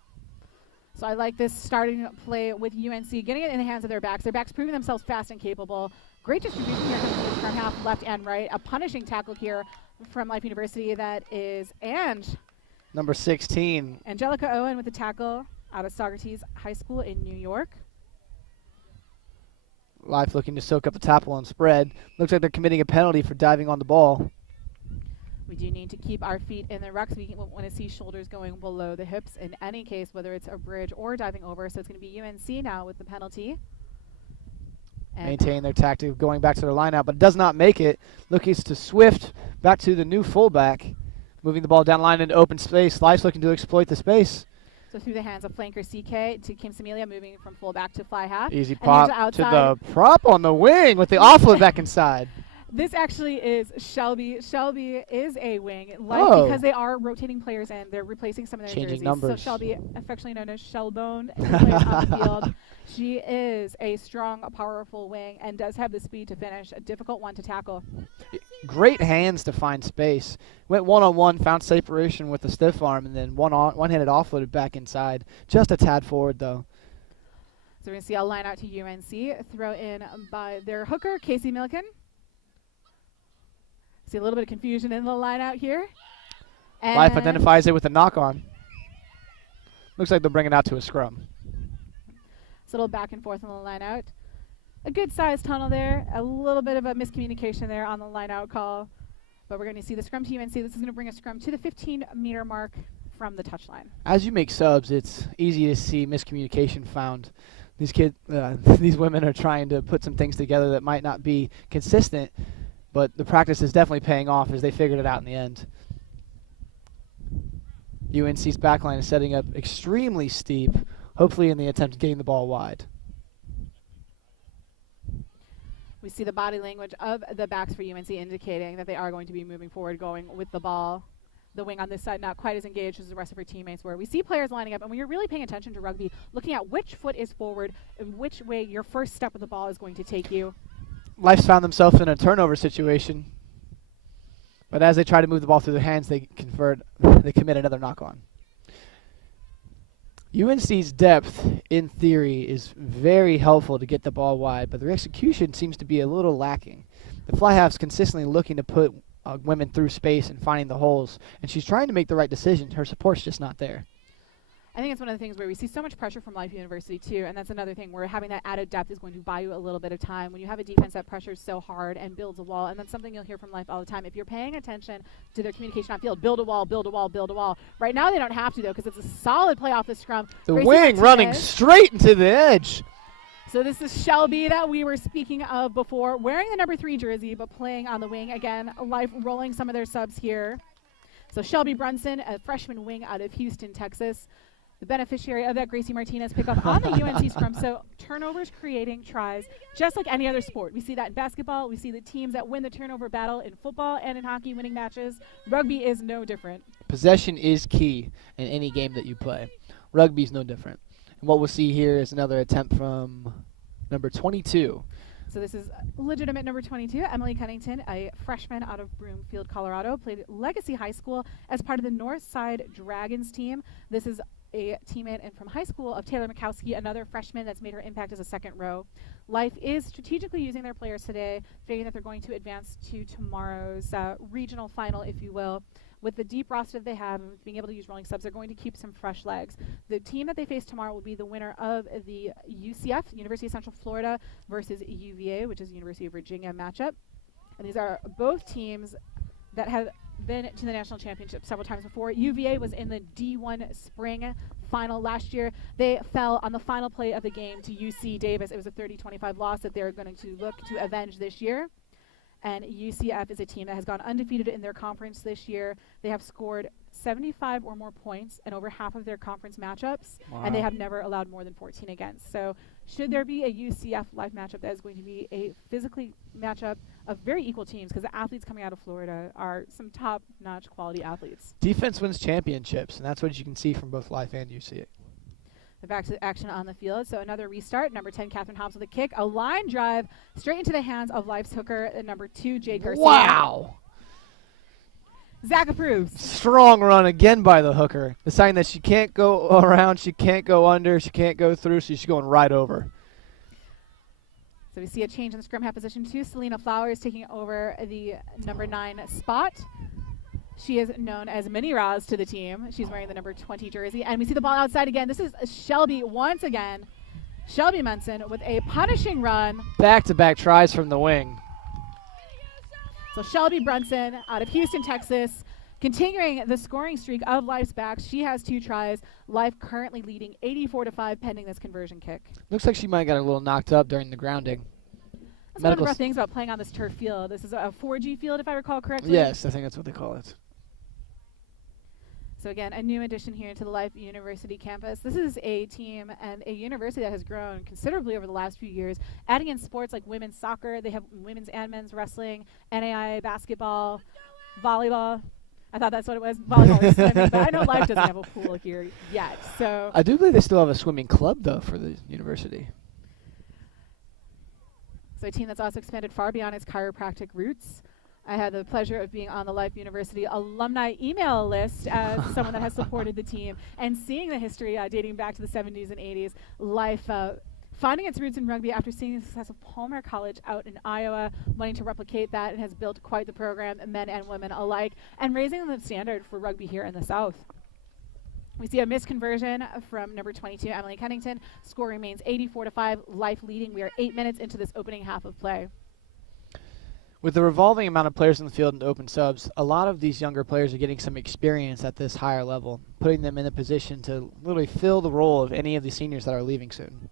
So I like this starting play with UNC, getting it in the hands of their backs. Their backs proving themselves fast and capable. Great distribution here coming from the scrum half, left and right. A punishing tackle here from Life University that is number 16. Angelica Owen with the tackle out of Socrates High School in New York. Life looking to soak up the tackle and spread. Looks like they're committing a penalty for diving on the ball. We do need to keep our feet in the rucks. We want to see shoulders going below the hips in any case, whether it's a bridge or diving over. So it's going to be UNC now with the penalty. Maintain their tactic of going back to their lineout, but does not make it. Looking to Swift back to the new fullback. Moving the ball down line into open space. Life's looking to exploit the space. So through the hands of flanker CK to Kim Samilia, moving from fullback to fly half. Easy pop to the prop on the wing with the offload back inside. This actually is Shelby. Shelby is a wing, because they are rotating players and they're replacing some of their changing jerseys. numbers. So Shelby, affectionately known as Shellbone, is playing on the field. She is a strong, powerful wing and does have the speed to finish, a difficult one to tackle. Great hands to find space. Went one-on-one, found separation with the stiff arm, and then one-handed offloaded back inside. Just a tad forward, though. So we're going to see a line out to UNC. Throw in by their hooker, Casey Milliken. See a little bit of confusion in the line out here. And Life identifies it with a knock-on. Looks like they'll bring it out to a scrum. It's a little back and forth on the line out. A good-sized tunnel there. A little bit of a miscommunication there on the line-out call. But we're going to see the scrum to UNC. This is going to bring a scrum to the 15-meter mark from the touchline. As you make subs, it's easy to see miscommunication found. These these women are trying to put some things together that might not be consistent, but the practice is definitely paying off as they figured it out in the end. UNC's backline is setting up extremely steep, hopefully in the attempt at getting the ball wide. We see the body language of the backs for UNC indicating that they are going to be moving forward, going with the ball. the wing on this side not quite as engaged as the rest of her teammates were. We see players lining up, and when you're really paying attention to rugby, looking at which foot is forward and which way your first step with the ball is going to take you. Life's found themselves in a turnover situation, but as they try to move the ball through their hands, they commit another knock-on. UNC's depth, in theory, is very helpful to get the ball wide, but their execution seems to be a little lacking. The fly half's consistently looking to put women through space and finding the holes, and she's trying to make the right decision. Her support's just not there. I think it's one of the things where we see so much pressure from Life University too, and that's another thing where having that added depth is going to buy you a little bit of time. When you have a defense that pressures so hard and builds a wall, and that's something you'll hear from Life all the time. If you're paying attention to their communication on field, build a wall, build a wall, build a wall. Right now they don't have to though, because it's a solid play off the scrum. The Gracie wing Martinez. running straight into the edge. So this is Shelby that we were speaking of before, wearing the number 3 jersey, but playing on the wing. Again, Life rolling some of their subs here. So Shelby Brunson, a freshman wing out of Houston, Texas, the beneficiary of that Gracie Martinez pickup on the UNC scrum. So turnovers creating tries, just like any other sport. We see that in basketball. We see the teams that win the turnover battle in football and in hockey winning matches. Rugby is no different. Possession is key in any game that you play. Rugby's no different. And what we'll see here is another attempt from number 22. So this is legitimate number 22, Emily Cunnington, a freshman out of Broomfield, Colorado, played at Legacy High School as part of the Northside Dragons team. This is a teammate and from high school of Taylor Mikowski, another freshman that's made her impact as a second row. Life is strategically using their players today, figuring that they're going to advance to tomorrow's regional final, if you will. With the deep roster that they have and being able to use rolling subs, they're going to keep some fresh legs. The team that they face tomorrow will be the winner of the UCF, University of Central Florida, versus UVA, which is University of Virginia matchup. And these are both teams that have been to the national championship several times before. UVA was in the D1 spring final last year. They fell on the final play of the game to UC Davis. It was a 30-25 loss that they're going to look to avenge this year. And UCF is a team that has gone undefeated in their conference this year. They have scored 75 or more points in over half of their conference matchups, and they have never allowed more than 14 against. So should there be a UCF Life matchup that is going to be a physically matchup of very equal teams, because the athletes coming out of Florida are some top-notch quality athletes. Defense wins championships, and that's what you can see from both Life and UCA. Back to action on the field. So another restart. Number 10, Catherine Hobbs with a kick. A line drive straight into the hands of Life's hooker, number 2, Jade Garcia. Wow! Zach approves. Strong run again by the hooker. Deciding that she can't go around, she can't go under, she can't go through, so she's going right over. So we see a change in the scrum half position too. Selena Flowers taking over the number 9 spot. She is known as Mini Roz to the team. She's wearing the number 20 jersey. And we see the ball outside again. This is Shelby once again. Shelby Munson with a punishing run. Back-to-back tries from the wing. So Shelby Brunson out of Houston, Texas, continuing the scoring streak of Life's backs. She has 2 tries. Life currently leading 84-5 pending this conversion kick. Looks like she might have got a little knocked up during the grounding. That's one of the rough things about playing on this turf field. This is a 4G field, if I recall correctly. Yes, I think that's what they call it. So again, a new addition here to the Life University campus. This is a team and a university that has grown considerably over the last few years, adding in sports like women's soccer. They have women's and men's wrestling, NAI basketball, volleyball. I thought that's what it was, volleyball or swimming, but I know Life doesn't have a pool here yet. So I do believe they still have a swimming club, though, for the university. So a team that's also expanded far beyond its chiropractic roots. I had the pleasure of being on the Life University alumni email list as someone that has supported the team and seeing the history dating back to the 70s and 80s. Life finding its roots in rugby after seeing the success of Palmer College out in Iowa, wanting to replicate that, and has built quite the program, men and women alike, and raising the standard for rugby here in the South. We see a missed conversion from number 22, Emily Cunnington. Score remains 84-5, Life leading. We are 8 minutes into this opening half of play. With the revolving amount of players in the field and open subs, a lot of these younger players are getting some experience at this higher level, putting them in a position to literally fill the role of any of the seniors that are leaving soon.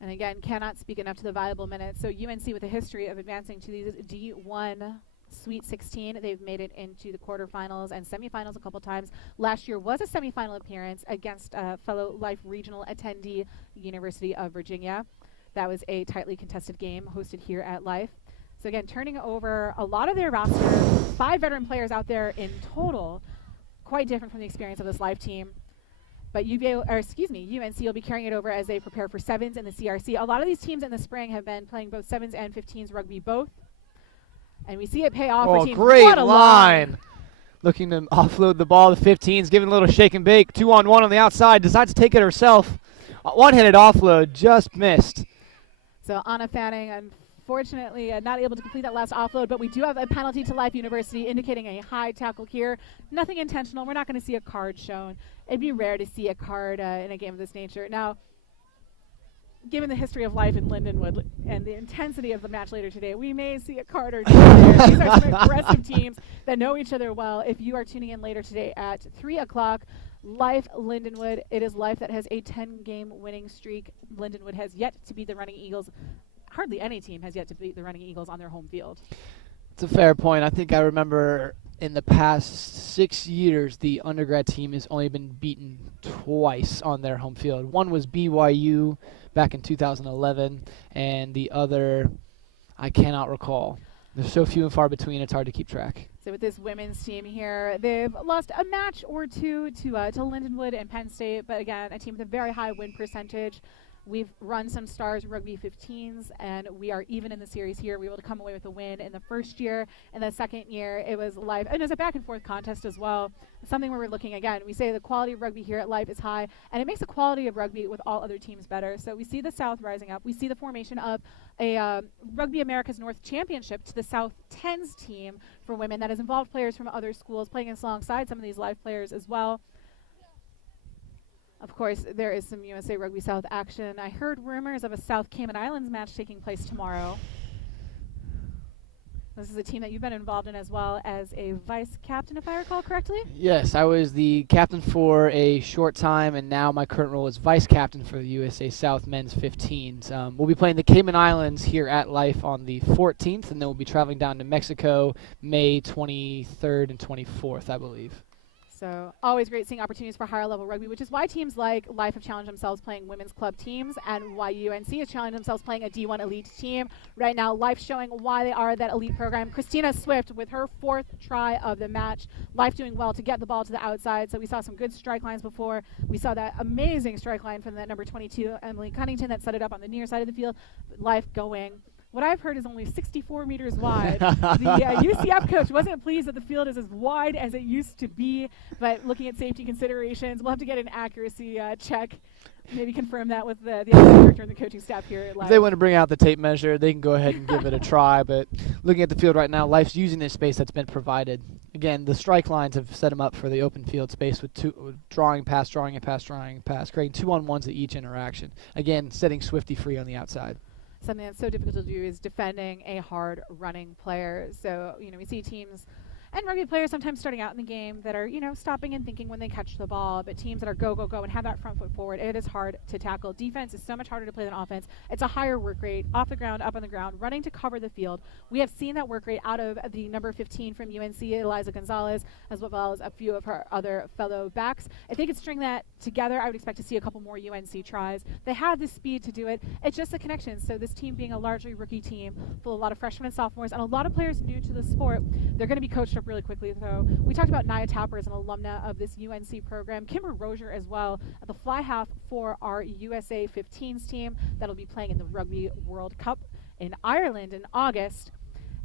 And again, cannot speak enough to the valuable minutes. So UNC with a history of advancing to these D1 Sweet 16. They've made it into the quarterfinals and semifinals a couple times. Last year was a semifinal appearance against fellow Life regional attendee, University of Virginia. That was a tightly contested game hosted here at Life. So again, turning over a lot of their roster, 5 veteran players out there in total, quite different from the experience of this live team. But UNC will be carrying it over as they prepare for sevens in the CRC. A lot of these teams in the spring have been playing both sevens and 15s rugby both. And we see it pay off for teams. Great What a line. Looking to offload the ball. The 15's giving a little shake and bake. 2-on-1 on the outside. Decides to take it herself. One-handed offload. Just missed. So Anna Fanning, unfortunately, not able to complete that last offload, but we do have a penalty to Life University indicating a high tackle here. Nothing intentional. We're not going to see a card shown. It'd be rare to see a card in a game of this nature. Now, given the history of Life in Lindenwood and the intensity of the match later today, we may see a card or two there. These are some aggressive teams that know each other well. If you are tuning in later today at 3 o'clock, Life Lindenwood, it is Life that has a 10-game winning streak. Lindenwood has yet to beat the Running Eagles. Hardly any team has yet to beat the Running Eagles on their home field. It's a fair point. I think I remember in the past 6 years, the undergrad team has only been beaten twice on their home field. One was BYU back in 2011, and the other, I cannot recall. There's so few and far between, it's hard to keep track. So with this women's team here, they've lost a match or two to Lindenwood and Penn State, but again, a team with a very high win percentage. We've run some Stars Rugby 15s, and we are even in the series here. We were able to come away with a win in the first year. And the second year, it was Life. And it was a back-and-forth contest as well. Something where we're looking, again, we say the quality of rugby here at Life is high, and it makes the quality of rugby with all other teams better. So we see the South rising up. We see the formation of a Rugby America's North Championship to the South 10s team for women that has involved players from other schools playing alongside some of these Life players as well. Of course, there is some USA Rugby South action. I heard rumors of a South Cayman Islands match taking place tomorrow. This is a team that you've been involved in as well as a vice captain, if I recall correctly? Yes, I was the captain for a short time, and now my current role is vice captain for the USA South men's 15s. We'll be playing the Cayman Islands here at Life on the 14th, and then we'll be traveling down to Mexico May 23rd and 24th, I believe. So always great seeing opportunities for higher level rugby, which is why teams like Life have challenged themselves playing women's club teams, and why UNC has challenged themselves playing a D1 elite team. Right now, Life showing why they are that elite program. Christina Swift with her 4th try of the match. Life doing well to get the ball to the outside. So we saw some good strike lines before. We saw that amazing strike line from that number 22, Emily Cunnington, that set it up on the near side of the field. Life going. What I've heard is only 64 meters wide. The UCF coach wasn't pleased that the field is as wide as it used to be, but looking at safety considerations, we'll have to get an accuracy check, maybe confirm that with the athletic director and the coaching staff here at Life. If they want to bring out the tape measure, they can go ahead and give it a try, but looking at the field right now, Life's using this space that's been provided. Again, the strike lines have set them up for the open field space with drawing pass, drawing a pass, drawing a pass, creating 2-on-1s at each interaction. Again, setting Swifty free on the outside. Something that's so difficult to do is defending a hard running player. So, we see teams and rugby players sometimes starting out in the game that are, stopping and thinking when they catch the ball, but teams that are go, go, go and have that front foot forward, it is hard to tackle. Defense is so much harder to play than offense. It's a higher work rate, off the ground, up on the ground, running to cover the field. We have seen that work rate out of the number 15 from UNC, Eliza Gonzalez, as well as a few of her other fellow backs. If they could string that together, I would expect to see a couple more UNC tries. They have the speed to do it. It's just the connections. So this team being a largely rookie team, full of a lot of freshmen and sophomores, and a lot of players new to the sport, they're going to be coached up really quickly. So we talked about Nia Tapper as an alumna of this UNC program. Kimber Rozier as well, at the fly half for our USA 15s team that'll be playing in the Rugby World Cup in Ireland in August,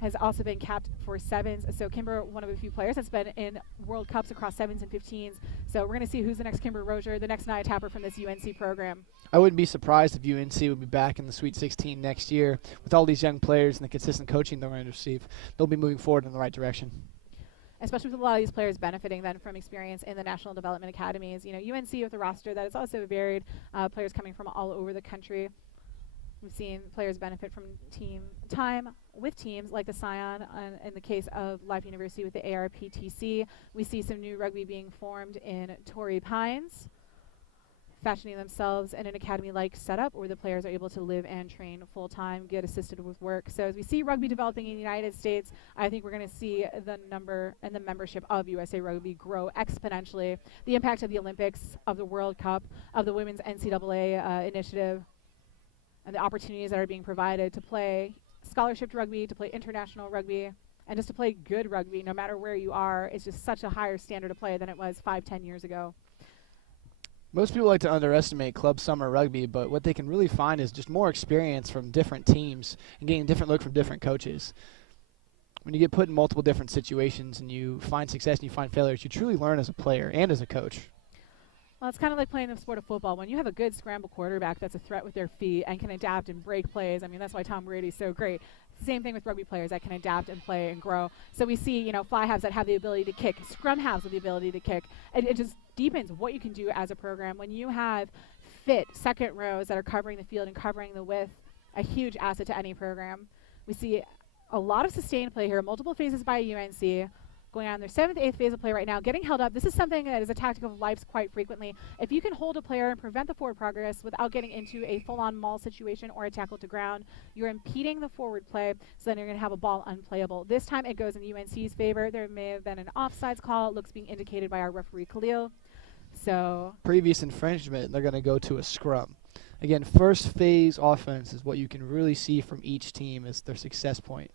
has also been capped for sevens. So Kimber, one of a few players that's been in World Cups across sevens and 15s. So we're going to see who's the next Kimber Rozier, the next Nia Tapper from this UNC program. I wouldn't be surprised if UNC would be back in the Sweet 16 next year. With all these young players and the consistent coaching they're going to receive, they'll be moving forward in the right direction. Especially with a lot of these players benefiting then from experience in the National Development Academies. UNC with a roster that is also varied, players coming from all over the country. We've seen players benefit from team time with teams like the Scion, in the case of Life University with the ARPTC. We see some new rugby being formed in Torrey Pines, fashioning themselves in an academy-like setup where the players are able to live and train full-time, get assisted with work. So as we see rugby developing in the United States, I think we're going to see the number and the membership of USA Rugby grow exponentially. The impact of the Olympics, of the World Cup, of the Women's NCAA initiative, and the opportunities that are being provided to play scholarship rugby, to play international rugby, and just to play good rugby no matter where you are. It's just such a higher standard of play than it was 5-10 years ago. Most people like to underestimate club summer rugby, but what they can really find is just more experience from different teams and getting a different look from different coaches. When you get put in multiple different situations and you find success and you find failures, you truly learn as a player and as a coach. Well, it's kind of like playing the sport of football. When you have a good scramble quarterback that's a threat with their feet and can adapt and break plays, I mean, that's why Tom Brady's so great. Same thing with rugby players that can adapt and play and grow. So we see, fly halves that have the ability to kick, scrum halves with the ability to kick. It just deepens what you can do as a program. When you have fit second rows that are covering the field and covering the width, a huge asset to any program. We see a lot of sustained play here, multiple phases by UNC, going on their 7th, 8th phase of play right now, getting held up. This is something that is a tactic of Life's quite frequently. If you can hold a player and prevent the forward progress without getting into a full-on maul situation or a tackle to ground, you're impeding the forward play, so then you're going to have a ball unplayable. This time it goes in UNC's favor. There may have been an offsides call. It looks being indicated by our referee, Khalil. So Previous infringement, they're going to go to a scrum. Again, first phase offense is what you can really see from each team as their success point.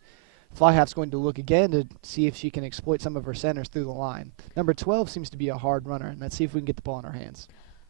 Fly half's going to look again to see if she can exploit some of her centers through the line. Number 12 seems to be a hard runner, and let's see if we can get the ball in our hands.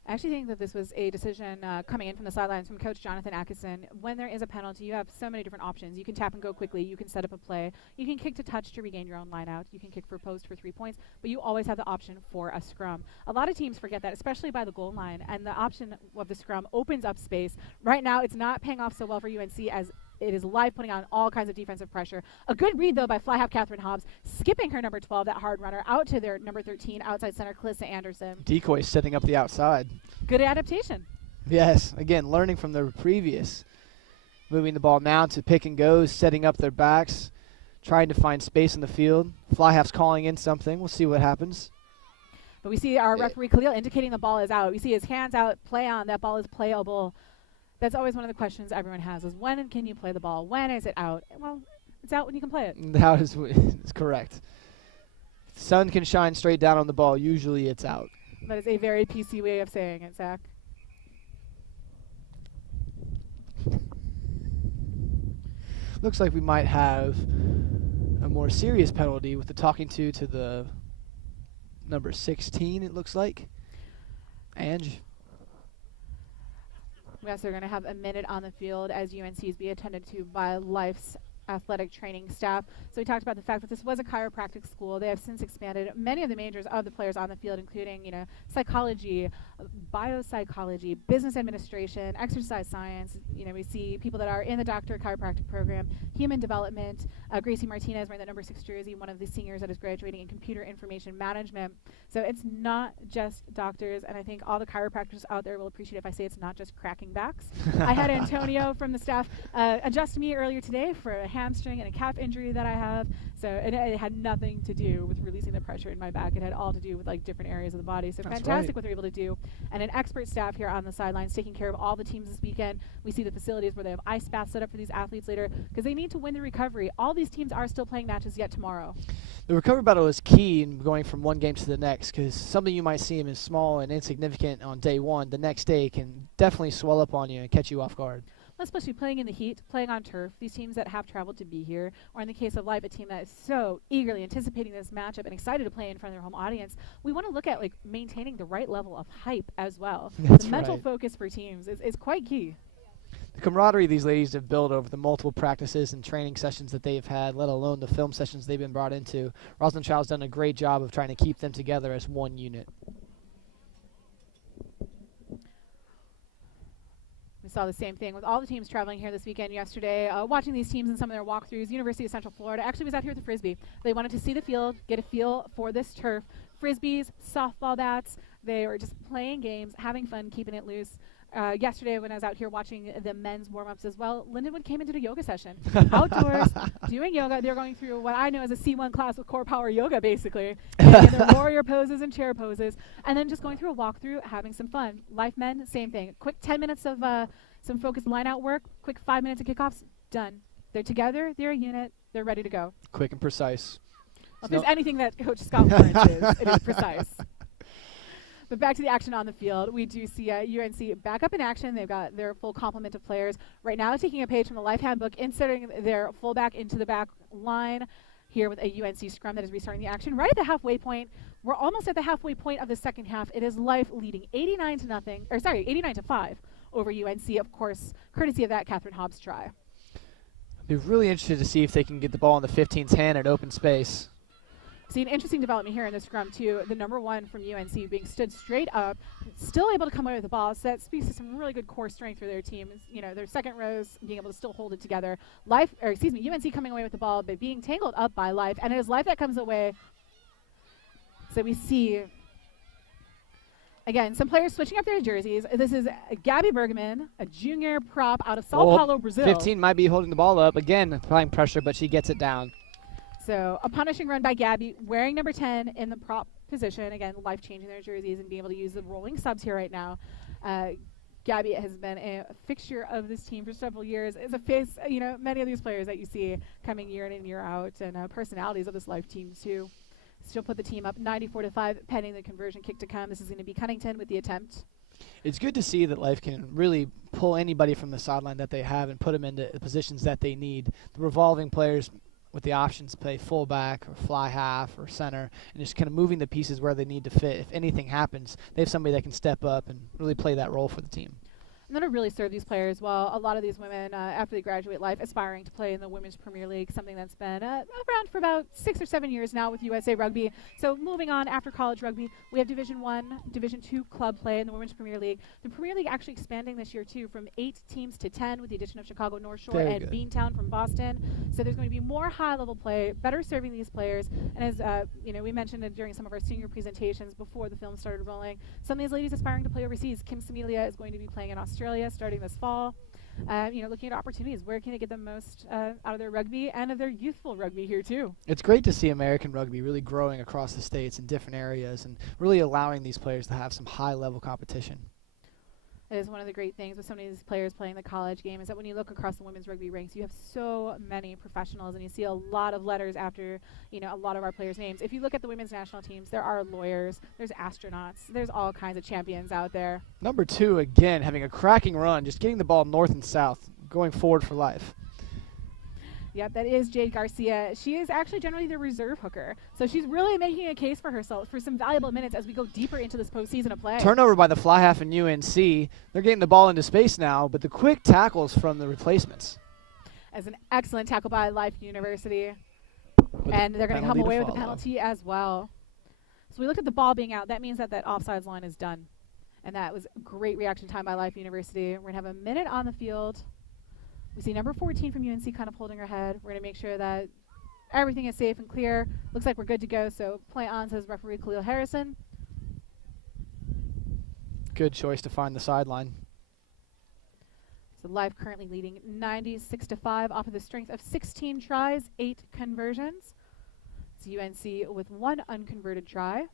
I actually think that this was a decision coming in from the sidelines from Coach Jonathan Atkinson. When there is a penalty, you have so many different options. You can tap and go quickly. You can set up a play. You can kick to touch to regain your own line out. You can kick for post for 3 points, but you always have the option for a scrum. A lot of teams forget that, especially by the goal line, and the option of the scrum opens up space. Right now, it's not paying off so well for UNC as it is Live putting on all kinds of defensive pressure. A good read, though, by fly half Catherine Hobbs, skipping her number 12, that hard runner, out to their number 13, outside center, Calissa Anderson. Decoy setting up the outside. Good adaptation. Yes, again, learning from the previous. Moving the ball now to pick and goes, setting up their backs, trying to find space in the field. Fly half's calling in something. We'll see what happens. But we see our referee, Khalil, indicating the ball is out. We see his hands out, play on, that ball is playable. That's always one of the questions everyone has is when can you play the ball? When is it out? Well, it's out when you can play it. That is correct. Sun can shine straight down on the ball. Usually it's out. That is a very PC way of saying it, Zach. Looks like we might have a more serious penalty with the talking to the number 16, it looks like. Ange. Yes, they're going to have a minute on the field as UNC is being attended to by Life's athletic training staff. So we talked about the fact that this was a chiropractic school. They have since expanded many of the majors of the players on the field, including, psychology, biopsychology, business administration, exercise science. We see people that are in the doctor chiropractic program, human development. Gracie Martinez wearing the number 6 jersey, one of the seniors that is graduating in computer information management. So it's not just doctors, and I think all the chiropractors out there will appreciate if I say it's not just cracking backs. I had Antonio from the staff adjust me earlier today for a hamstring and a calf injury that I have. So it had nothing to do with releasing the pressure in my back. It had all to do with different areas of the body. So That's fantastic right. what they're able to do. And an expert staff here on the sidelines taking care of all the teams this weekend. We see the facilities where they have ice baths set up for these athletes later because they need to win the recovery. All these teams are still playing matches yet tomorrow. The recovery battle is key in going from one game to the next because something you might seem as small and insignificant on day one, the next day can definitely swell up on you and catch you off guard. Especially playing in the heat, playing on turf, these teams that have traveled to be here, or in the case of Live, a team that is so eagerly anticipating this matchup and excited to play in front of their home audience, we want to look at maintaining the right level of hype as well. That's the mental right. focus for teams is quite key. The camaraderie these ladies have built over the multiple practices and training sessions that they've had, let alone the film sessions they've been brought into. Rosalind Child's done a great job of trying to keep them together as one unit. We saw the same thing with all the teams traveling here this weekend yesterday, watching these teams in some of their walkthroughs. University of Central Florida actually was out here with the Frisbee. They wanted to see the field, get a feel for this turf. Frisbees, softball bats, they were just playing games, having fun, keeping it loose. Yesterday when I was out here watching the men's warm-ups as well, Lindenwood came into a yoga session. Outdoors, doing yoga. They're going through what I know as a C1 class with core power yoga, basically. Their warrior poses and chair poses. And then just going through a walkthrough, having some fun. Life men, same thing. Quick 10 minutes of some focused line-out work. Quick 5 minutes of kickoffs, done. They're together. They're a unit. They're ready to go. Quick and precise. Well, if there's anything that Coach Scott warrants is, it is precise. But back to the action on the field, we do see UNC back up in action. They've got their full complement of players. Right now, taking a page from the Life Handbook, inserting their fullback into the back line here with a UNC scrum that is restarting the action right at the halfway point. We're almost at the halfway point of the second half. It is Life leading 89 to 5 over UNC, of course, courtesy of that Catherine Hobbs try. I'd be really interested to see if they can get the ball in the 15's hand in open space. See an interesting development here in the scrum too. The number 1 from UNC being stood straight up, still able to come away with the ball. So that speaks to some really good core strength for their team. You know, their second rows being able to still hold it together. UNC coming away with the ball, but being tangled up by Life, and it is Life that comes away. So we see, again, some players switching up their jerseys. This is Gabby Bergman, a junior prop out of Sao Paulo, Brazil. 15 might be holding the ball up. Again, applying pressure, but she gets it down. So a punishing run by Gabby, wearing number 10 in the prop position. Again, Life changing their jerseys and being able to use the rolling subs here right now. Gabby has been a fixture of this team for several years. Is a face, many of these players that you see coming year in and year out, and personalities of this Life team too. She'll put the team up 94-5, pending the conversion kick to come. This is going to be Cunnington with the attempt. It's good to see that Life can really pull anybody from the sideline that they have and put them into the positions that they need. The revolving players with the options to play fullback or fly half or center, and just kind of moving the pieces where they need to fit. If anything happens, they have somebody that can step up and really play that role for the team. And that'll really serve these players well. A lot of these women, after they graduate Life, aspiring to play in the Women's Premier League, something that's been around for about 6 or 7 years now with USA Rugby. So moving on, after college rugby, we have Division 1, Division 2 club play in the Women's Premier League. The Premier League actually expanding this year, too, from 8 teams to 10 with the addition of Chicago North Shore and Beantown from Boston. So there's going to be more high-level play, better serving these players. And as we mentioned it during some of our senior presentations before the film started rolling, some of these ladies aspiring to play overseas. Kim Samilia is going to be playing in Australia starting this fall. Looking at opportunities. Where can they get the most out of their rugby and of their youthful rugby here too? It's great to see American rugby really growing across the states in different areas and really allowing these players to have some high-level competition. It is one of the great things with so many of these players playing the college game is that when you look across the women's rugby ranks, you have so many professionals and you see a lot of letters after, a lot of our players' names. If you look at the women's national teams, there are lawyers, there's astronauts, there's all kinds of champions out there. Number 2, again, having a cracking run, just getting the ball north and south, going forward for Life. Yep, that is Jade Garcia. She is actually generally the reserve hooker. So she's really making a case for herself for some valuable minutes as we go deeper into this postseason of play. Turnover by the fly half in UNC. They're getting the ball into space now, but the quick tackles from the replacements. As an excellent tackle by Life University. And they're going to come away with a penalty as well. So we look at the ball being out. That means that offsides line is done. And that was great reaction time by Life University. We're going to have a minute on the field. We see number 14 from UNC kind of holding her head. We're going to make sure that everything is safe and clear. Looks like we're good to go. So play on, says referee Khalil Harrison. Good choice to find the sideline. So Life currently leading 96-5 off of the strength of 16 tries, 8 conversions. It's UNC with 1 unconverted try.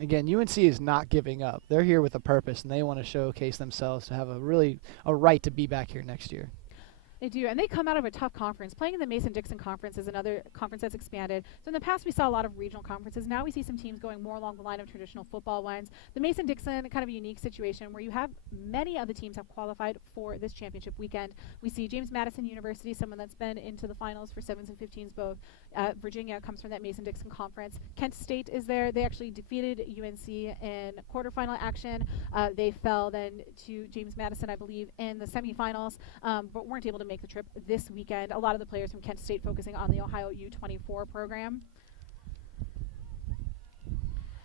Again, UNC is not giving up. They're here with a purpose, and they want to showcase themselves to have a right to be back here next year. They do, and they come out of a tough conference. Playing in the Mason-Dixon Conference is another conference that's expanded. So in the past, we saw a lot of regional conferences. Now we see some teams going more along the line of traditional football ones. The Mason-Dixon, kind of a unique situation where you have many of the teams have qualified for this championship weekend. We see James Madison University, someone that's been into the finals for 7s and 15s both. Virginia comes from that Mason-Dixon Conference. Kent State is there. They actually defeated UNC in quarterfinal action. They fell then to James Madison, I believe, in the semifinals, but weren't able to make the trip this weekend. A lot of the players from Kent State focusing on the Ohio U24 program.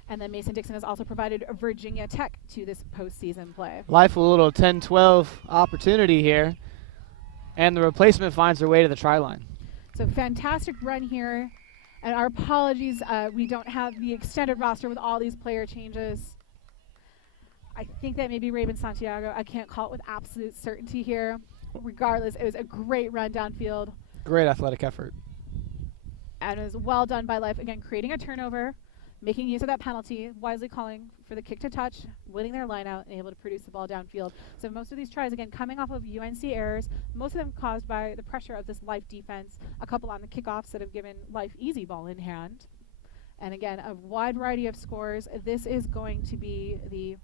And then Mason-Dixon has also provided Virginia Tech to this postseason play. Life with a little 10-12 opportunity here. And the replacement finds their way to the try line. So fantastic run here. And our apologies, we don't have the extended roster with all these player changes. I think that may be Raven Santiago. I can't call it with absolute certainty here. Regardless, it was a great run downfield. Great athletic effort. And it was well done by Life. Again, creating a turnover, making use of that penalty, wisely calling for the kick to touch, winning their line out, and able to produce the ball downfield. So most of these tries, again, coming off of UNC errors, most of them caused by the pressure of this Life defense, a couple on the kickoffs that have given Life easy ball in hand. And again, a wide variety of scores. This is going to be the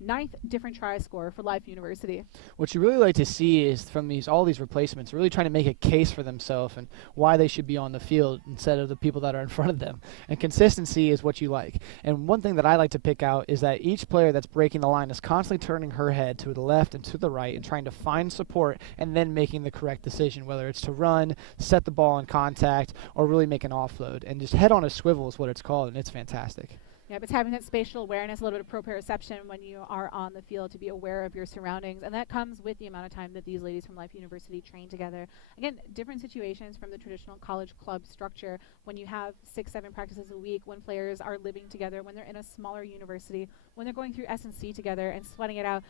9th different try score for Life University. What you really like to see is from all these replacements, really trying to make a case for themselves and why they should be on the field instead of the people that are in front of them. And consistency is what you like. And one thing that I like to pick out is that each player that's breaking the line is constantly turning her head to the left and to the right and trying to find support and then making the correct decision, whether it's to run, set the ball in contact, or really make an offload. And just head on a swivel is what it's called, and it's fantastic. Yep, it's having that spatial awareness, a little bit of proprioception when you are on the field to be aware of your surroundings. And that comes with the amount of time that these ladies from Life University train together. Again, different situations from the traditional college club structure when you have 6-7 practices a week, when players are living together, when they're in a smaller university, when they're going through S&C together and sweating it out.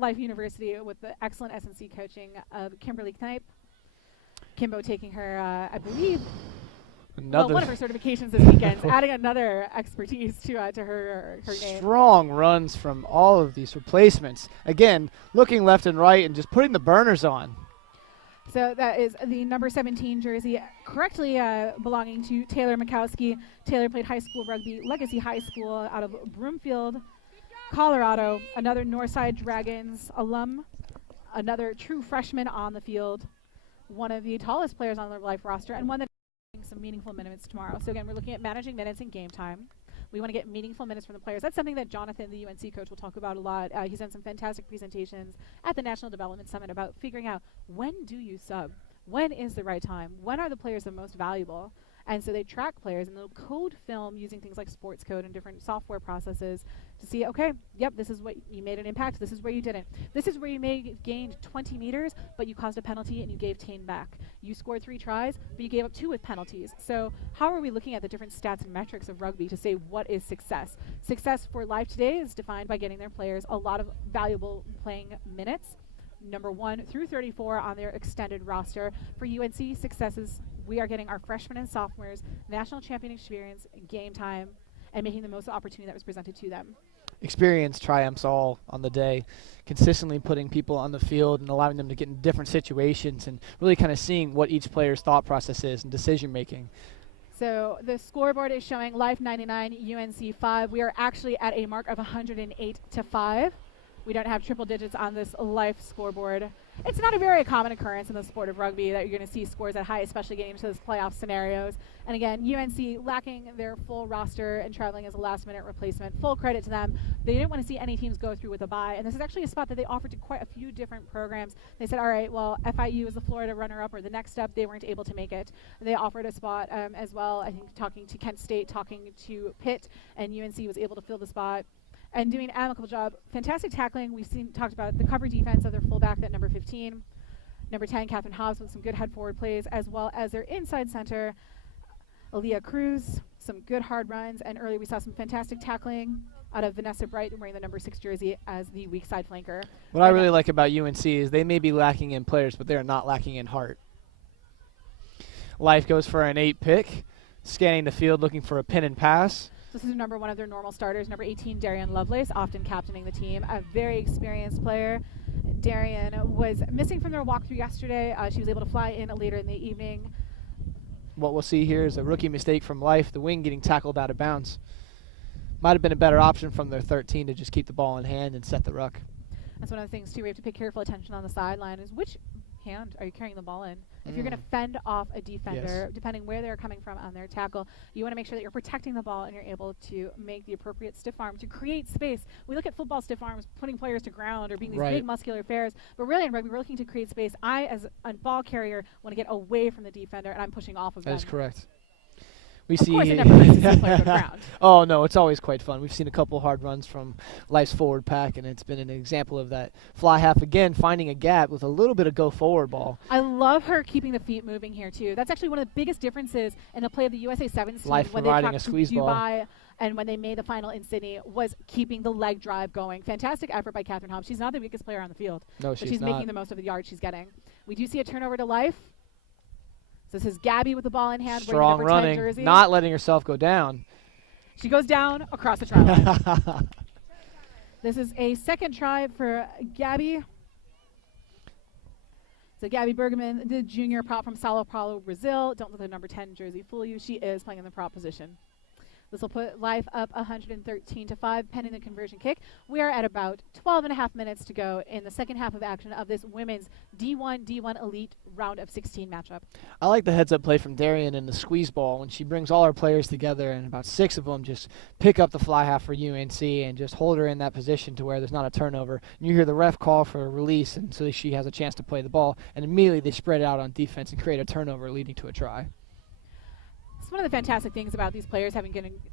Life University with the excellent S&C coaching of Kimberly Knipe. Kimbo taking her, I believe, one of her certifications this weekend, adding another expertise to her game. Strong runs from all of these replacements. Again, looking left and right and just putting the burners on. So that is the number 17 jersey, correctly belonging to Taylor Mikowski. Taylor played high school rugby, Legacy High School out of Broomfield, Colorado. Another Northside Dragons alum, another true freshman on the field, one of the tallest players on the Life roster, and one that some meaningful minutes tomorrow. So again, we're looking at managing minutes in game time. We want to get meaningful minutes from the players. That's something that Jonathan, the UNC coach, will talk about a lot. He's done some fantastic presentations at the National Development Summit about figuring out when do you sub? When is the right time? When are the players the most valuable? And so they track players and they'll code film using things like sports code and different software processes to see, okay, yep, this is what you made an impact, this is where you didn't. This is where you gained 20 meters, but you caused a penalty and you gave 10 back. You scored 3 tries, but you gave up 2 with penalties. So how are we looking at the different stats and metrics of rugby to say what is success? Success for Life today is defined by getting their players a lot of valuable playing minutes, number 1 through 34 on their extended roster. For UNC, successes, we are getting our freshmen and sophomores national champion experience, game time, and making the most of the opportunity that was presented to them. Experience triumphs all on the day, consistently putting people on the field and allowing them to get in different situations and really kind of seeing what each player's thought process is and decision making. So the scoreboard is showing Life 99, UNC 5. We are actually at a mark of 108-5. We don't have triple digits on this Life scoreboard. It's not a very common occurrence in the sport of rugby that you're going to see scores that high, especially getting into those playoff scenarios. And again, UNC lacking their full roster and traveling as a last-minute replacement. Full credit to them. They didn't want to see any teams go through with a bye, and this is actually a spot that they offered to quite a few different programs. They said, all right, well, FIU is the Florida runner-up or the next step. They weren't able to make it. They offered a spot as well, I think, talking to Kent State, talking to Pitt, and UNC was able to fill the spot and doing an amicable job. Fantastic tackling. We've talked about the cover defense of their fullback, that number 15. Number 10, Catherine Hobbs, with some good head forward plays, as well as their inside center, Aaliyah Cruz, some good hard runs. And earlier we saw some fantastic tackling out of Vanessa Bright, wearing the number 6 jersey as the weak side flanker. What I really like about UNC is they may be lacking in players, but they are not lacking in heart. Life goes for an 8 pick, scanning the field looking for a pin and pass. This is number 1 of their normal starters, number 18, Darian Lovelace, often captaining the team, a very experienced player. Darian was missing from their walkthrough yesterday. She was able to fly in later in the evening. What we'll see here is a rookie mistake from Life, the wing getting tackled out of bounds. Might have been a better option from their 13 to just keep the ball in hand and set the ruck. That's one of the things, too, we have to pay careful attention on the sideline is which hand are you carrying the ball in? If you're going to fend off a defender, depending where they're coming from on their tackle, you want to make sure that you're protecting the ball and you're able to make the appropriate stiff arm to create space. We look at football stiff arms, putting players to ground or being these big muscular affairs, but really in rugby, we're looking to create space. I, as a ball carrier, want to get away from the defender, and I'm pushing off of them. That is correct. Of course, it never hurts to see a player go to ground. Oh, no, it's always quite fun. We've seen a couple hard runs from Life's forward pack, and it's been an example of that. Fly half again, finding a gap with a little bit of go-forward ball. I love her keeping the feet moving here, too. That's actually one of the biggest differences in the play of the USA Sevens team Life when they providing tracked a squeeze Dubai ball. and when they made the final in Sydney was keeping the leg drive going. Fantastic effort by Catherine Hobbs. She's not the weakest player on the field. No, she's not. making the most of the yards she's getting. We do see a turnover to Life. This is Gabby with the ball in hand. Strong wearing the number 10 running, jersey. not letting herself go down. She goes down across the try line. This is a second try for Gabby. So Gabby Bergman, the junior prop from Sao Paulo, Brazil. Don't let the number 10 jersey fool you. She is playing in the prop position. This will put Life up 113-5, pending the conversion kick. We are at about 12 and a half minutes to go in the second half of action of this women's D1 Elite round of 16 matchup. I like the heads-up play from Darian in the squeeze ball when she brings all her players together and about 6 of them just pick up the fly half for UNC and just hold her in that position to where there's not a turnover. And you hear the ref call for a release, and so she has a chance to play the ball, and immediately they spread it out on defense and create a turnover leading to a try. It's one of the fantastic things about these players having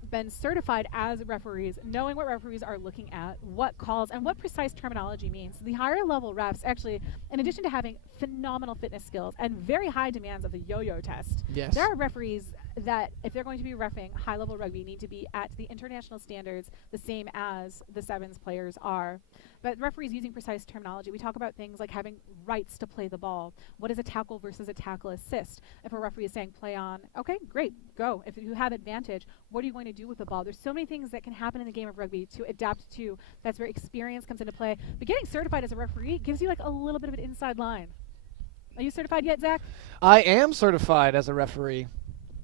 been certified as referees, knowing what referees are looking at, what calls, and what precise terminology means. The higher level refs actually, in addition to having phenomenal fitness skills and very high demands of the yo-yo test, Yes. there are referees that, if they're going to be reffing high-level rugby, need to be at the international standards the same as the sevens players are. But referees using precise terminology, we talk about things like having rights to play the ball. What is a tackle versus a tackle assist? If a referee is saying play on, okay, great, go. If you have advantage, what are you going to do with the ball? There's so many things that can happen in the game of rugby to adapt to. That's where experience comes into play. But getting certified as a referee gives you like a little bit of an inside line. Are you certified yet, Zach? I am certified as a referee,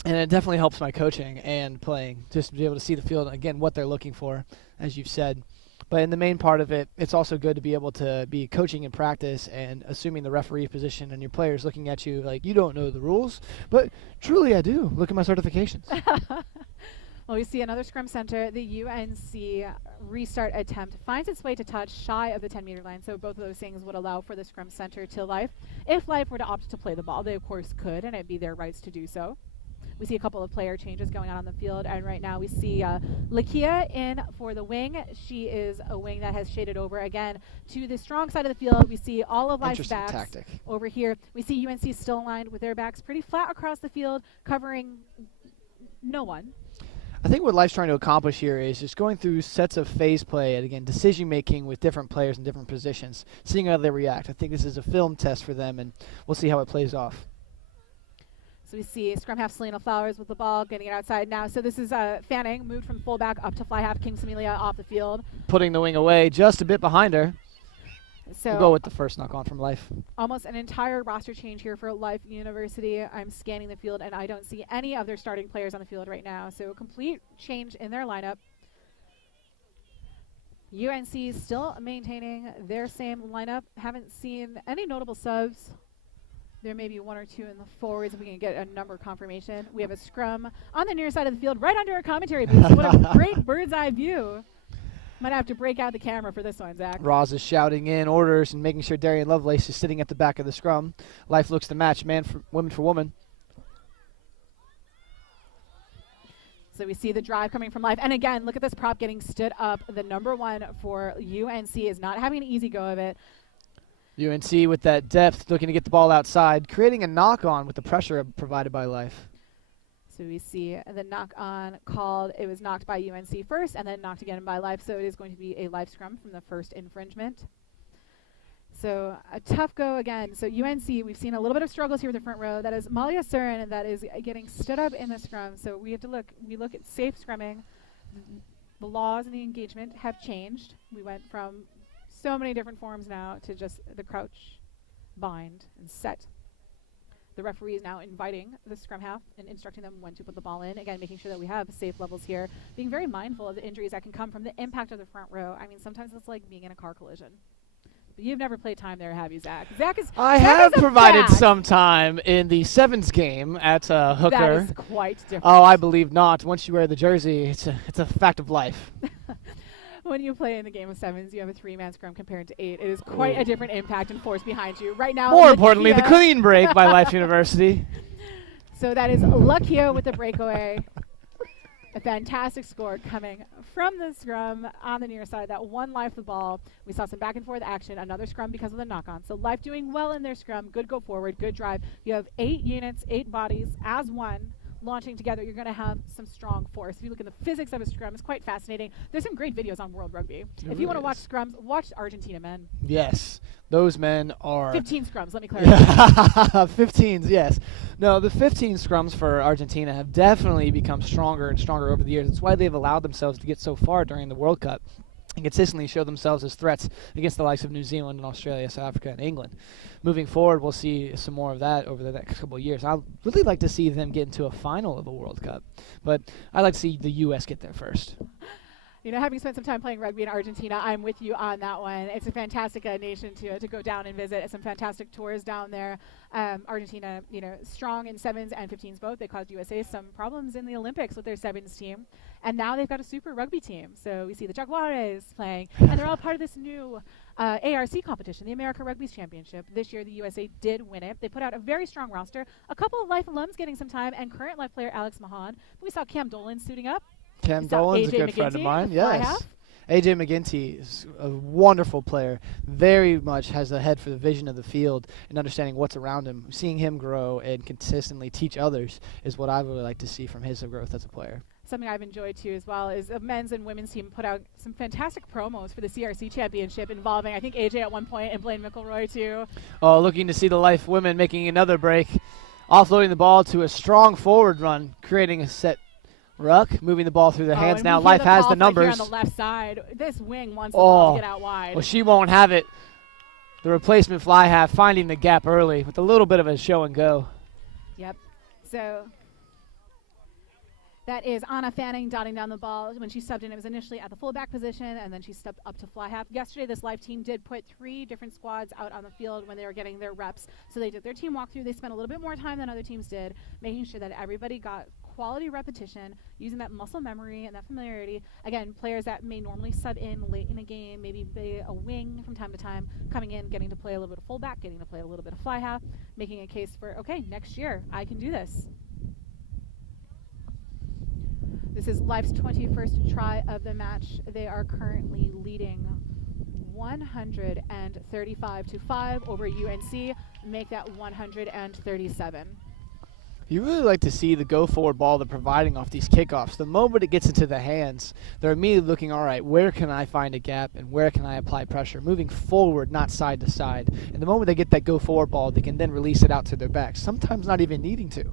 and it definitely helps my coaching and playing, just to be able to see the field, again, what they're looking for, as you've said. But in the main part of it, it's also good to be able to be coaching in practice and assuming the referee position and your players looking at you like you don't know the rules. But truly I do. Look at my certifications. Well, we see another scrum center. The UNC restart attempt finds its way to touch shy of the 10-meter line. So both of those things would allow for the scrum center to Life. If Life were to opt to play the ball, they of course could, and it'd be their rights to do so. We see a couple of player changes going on the field, and right now we see Lakia in for the wing. She is a wing that has shaded over again to the strong side of the field. We see all of Life's backs tactic. over here. We see UNC still aligned with their backs pretty flat across the field, covering no one. I think what Life's trying to accomplish here is just going through sets of phase play and, again, decision-making with different players in different positions, seeing how they react. I think this is a film test for them, and we'll see how it plays off. So we see scrum half Selena Flowers with the ball, getting it outside now. So this is Fanning, moved from fullback up to fly half. King Samelia off the field. Putting the wing away just a bit behind her. So We'll go with the first knock on from Life. almost an entire roster change here for Life University. I'm scanning the field, and I don't see any of their starting players on the field right now. So a complete change in their lineup. UNC still maintaining their same lineup. Haven't seen any notable subs. There may be one or two in the forwards if we can get a number confirmation. We have a scrum on the near side of the field, right under our commentary booth. What a great bird's eye view. Might have to break out the camera for this one, Zach. Roz is shouting in orders and making sure Darian Lovelace is sitting at the back of the scrum. Life looks to match woman for woman. So we see the drive coming from Life. And again, look at this prop getting stood up. The number one for UNC is not having an easy go of it. UNC with that depth, looking to get the ball outside, creating a knock-on with the pressure provided by Life. So we see the knock-on called. It was knocked by UNC first and then knocked again by Life. So it is going to be a Life scrum from the first infringement. So a tough go again. So UNC, we've seen a little bit of struggles here with the front row. That is Malia Surin that is getting stood up in the scrum. So we have to look. We look at safe scrumming. The laws and the engagement have changed. We went from so many different forms now to just the crouch, bind, and set. The referee is now inviting the scrum half and instructing them when to put the ball in. Again, making sure that we have safe levels here. Being very mindful of the injuries that can come from the impact of the front row. I mean, sometimes it's like being in a car collision. But you've never played time there, have you, Zach? I have provided some time in the sevens game at Hooker. That is quite different. Oh, I believe not. Once you wear the jersey, it's a fact of life. When you play in the game of sevens, you have a 3-man scrum compared to 8. It is quite a different impact and force behind you. Right now, More importantly, the clean break by Life University. So that is Lakia with the breakaway. A fantastic score coming from the scrum on the near side. That one Life the ball. We saw some back and forth action. Another scrum because of the knock-on. So Life doing well in their scrum. Good go forward. Good drive. You have 8 units, 8 bodies as one. Launching together, you're going to have some strong force. If you look at the physics of a scrum, it's quite fascinating. There's some great videos on World Rugby. If you want to watch scrums, watch Argentina men. Yes, those men are 15 scrums, let me clarify. 15s, yes. No, the 15 scrums for Argentina have definitely become stronger and stronger over the years. That's why they've allowed themselves to get so far during the World Cup. and consistently show themselves as threats against the likes of New Zealand and Australia, South Africa, and England. Moving forward, we'll see some more of that over the next couple of years. I'd really like to see them get into a final of a World Cup, but I'd like to see the U.S. get there first. You know, having spent some time playing rugby in Argentina, I'm with you on that one. It's a fantastic nation to go down and visit. Some fantastic tours down there. Argentina, you know, strong in 7s and 15s both. They caused USA some problems in the Olympics with their 7s team. And now they've got a super rugby team. So we see the Jaguares playing. And they're all part of this new ARC competition, the America Rugby Championship. This year, the USA did win it. They put out a very strong roster. A couple of Life alums getting some time, and current Life player Alex Mahan. We saw Cam Dolan suiting up. Cam Dolan's a good friend of mine. Yes. AJ McGinty is a wonderful player. Very much has a head for the vision of the field and understanding what's around him. Seeing him grow and consistently teach others is what I really like to see from his growth as a player. Something I've enjoyed too as well is the men's and women's team put out some fantastic promos for the CRC championship involving, I think, AJ at one point and Blaine McElroy too. Oh, looking to see the Life women making another break. Offloading the ball to a strong forward run, creating a set ruck, moving the ball through the hands. Now Life has the numbers. Right here on the left side, this wing wants the ball to get out wide. Well, she won't have it. The replacement fly half finding the gap early with a little bit of a show and go. Yep. So that is Anna Fanning dotting down the ball. When she subbed in, it was initially at the fullback position, and then she stepped up to fly half. Yesterday, this Life team did put 3 different squads out on the field when they were getting their reps. So they did their team walkthrough. They spent a little bit more time than other teams did, making sure that everybody got quality repetition, using that muscle memory and that familiarity. Again, players that may normally sub in late in a game, maybe be a wing from time to time, coming in, getting to play a little bit of fullback, getting to play a little bit of fly half, making a case for, okay, next year I can do this. This is Life's 21st try of the match. They are currently leading 135-5 over UNC, make that 137. You really like to see the go-forward ball they're providing off these kickoffs. The moment it gets into the hands, they're immediately looking, all right, where can I find a gap and where can I apply pressure? Moving forward, not side to side. And the moment they get that go-forward ball, they can then release it out to their backs, sometimes not even needing to.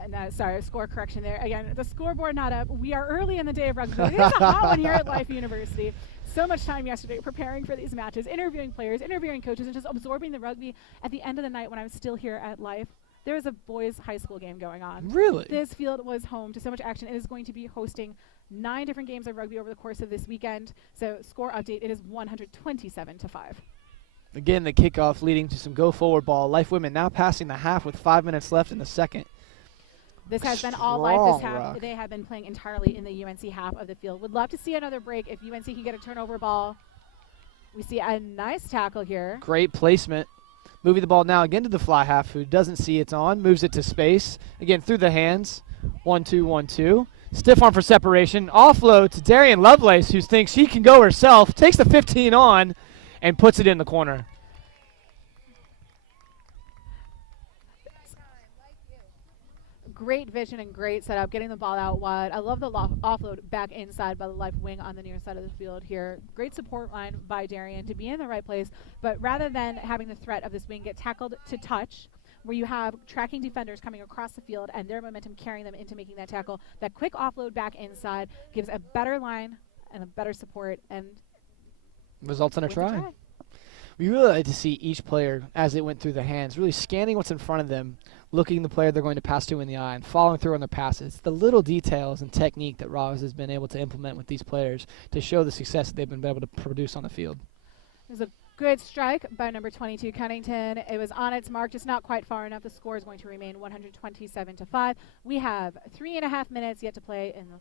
And sorry, score correction there. Again, the scoreboard not up. We are early in the day of rugby. It is a hot one here at Life University. So much time yesterday preparing for these matches, interviewing players, interviewing coaches, and just absorbing the rugby. At the end of the night when I was still here at Life, there was a boys' high school game going on. Really? This field was home to so much action. It is going to be hosting 9 different games of rugby over the course of this weekend. So score update, it is 127-5. Again, the kickoff leading to some go-forward ball. Life women now passing the half with 5 minutes left in the second. This has been all Life this half. They have been playing entirely in the UNC half of the field. Would love to see another break if UNC can get a turnover ball. We see a nice tackle here. Great placement. Moving the ball now again to the fly half, who doesn't see it's on, moves it to space. Again, through the hands. 1-2, 1-2. Stiff arm for separation. Offload to Darian Lovelace, who thinks she can go herself. Takes the 15 on and puts it in the corner. Great vision and great setup, getting the ball out wide. I love the offload back inside by the Life wing on the near side of the field here. Great support line by Darian to be in the right place, but rather than having the threat of this wing get tackled to touch, where you have tracking defenders coming across the field and their momentum carrying them into making that tackle, that quick offload back inside gives a better line and a better support and results in a try. We really like to see each player, as it went through the hands, really scanning what's in front of them, looking the player they're going to pass to in the eye, and following through on their passes. The little details and technique that Roz has been able to implement with these players to show the success that they've been able to produce on the field. It was a good strike by number 22, Cunnington. It was on its mark, just not quite far enough. The score is going to remain 127-5. We have 3.5 minutes yet to play in the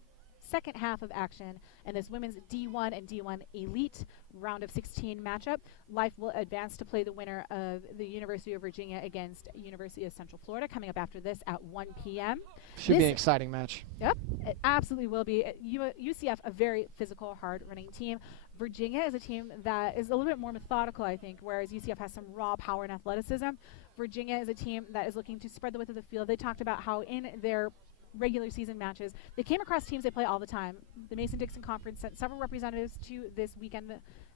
second half of action in this women's D1 and D1 Elite round of 16 matchup. Life will advance to play the winner of the University of Virginia against University of Central Florida coming up after this at 1 p.m. Should be an exciting match. Yep, it absolutely will be. UCF, a very physical, hard-running team. Virginia is a team that is a little bit more methodical, I think, whereas UCF has some raw power and athleticism. Virginia is a team that is looking to spread the width of the field. They talked about how in their regular season matches, they came across teams they play all the time. The Mason-Dixon Conference sent several representatives to this weekend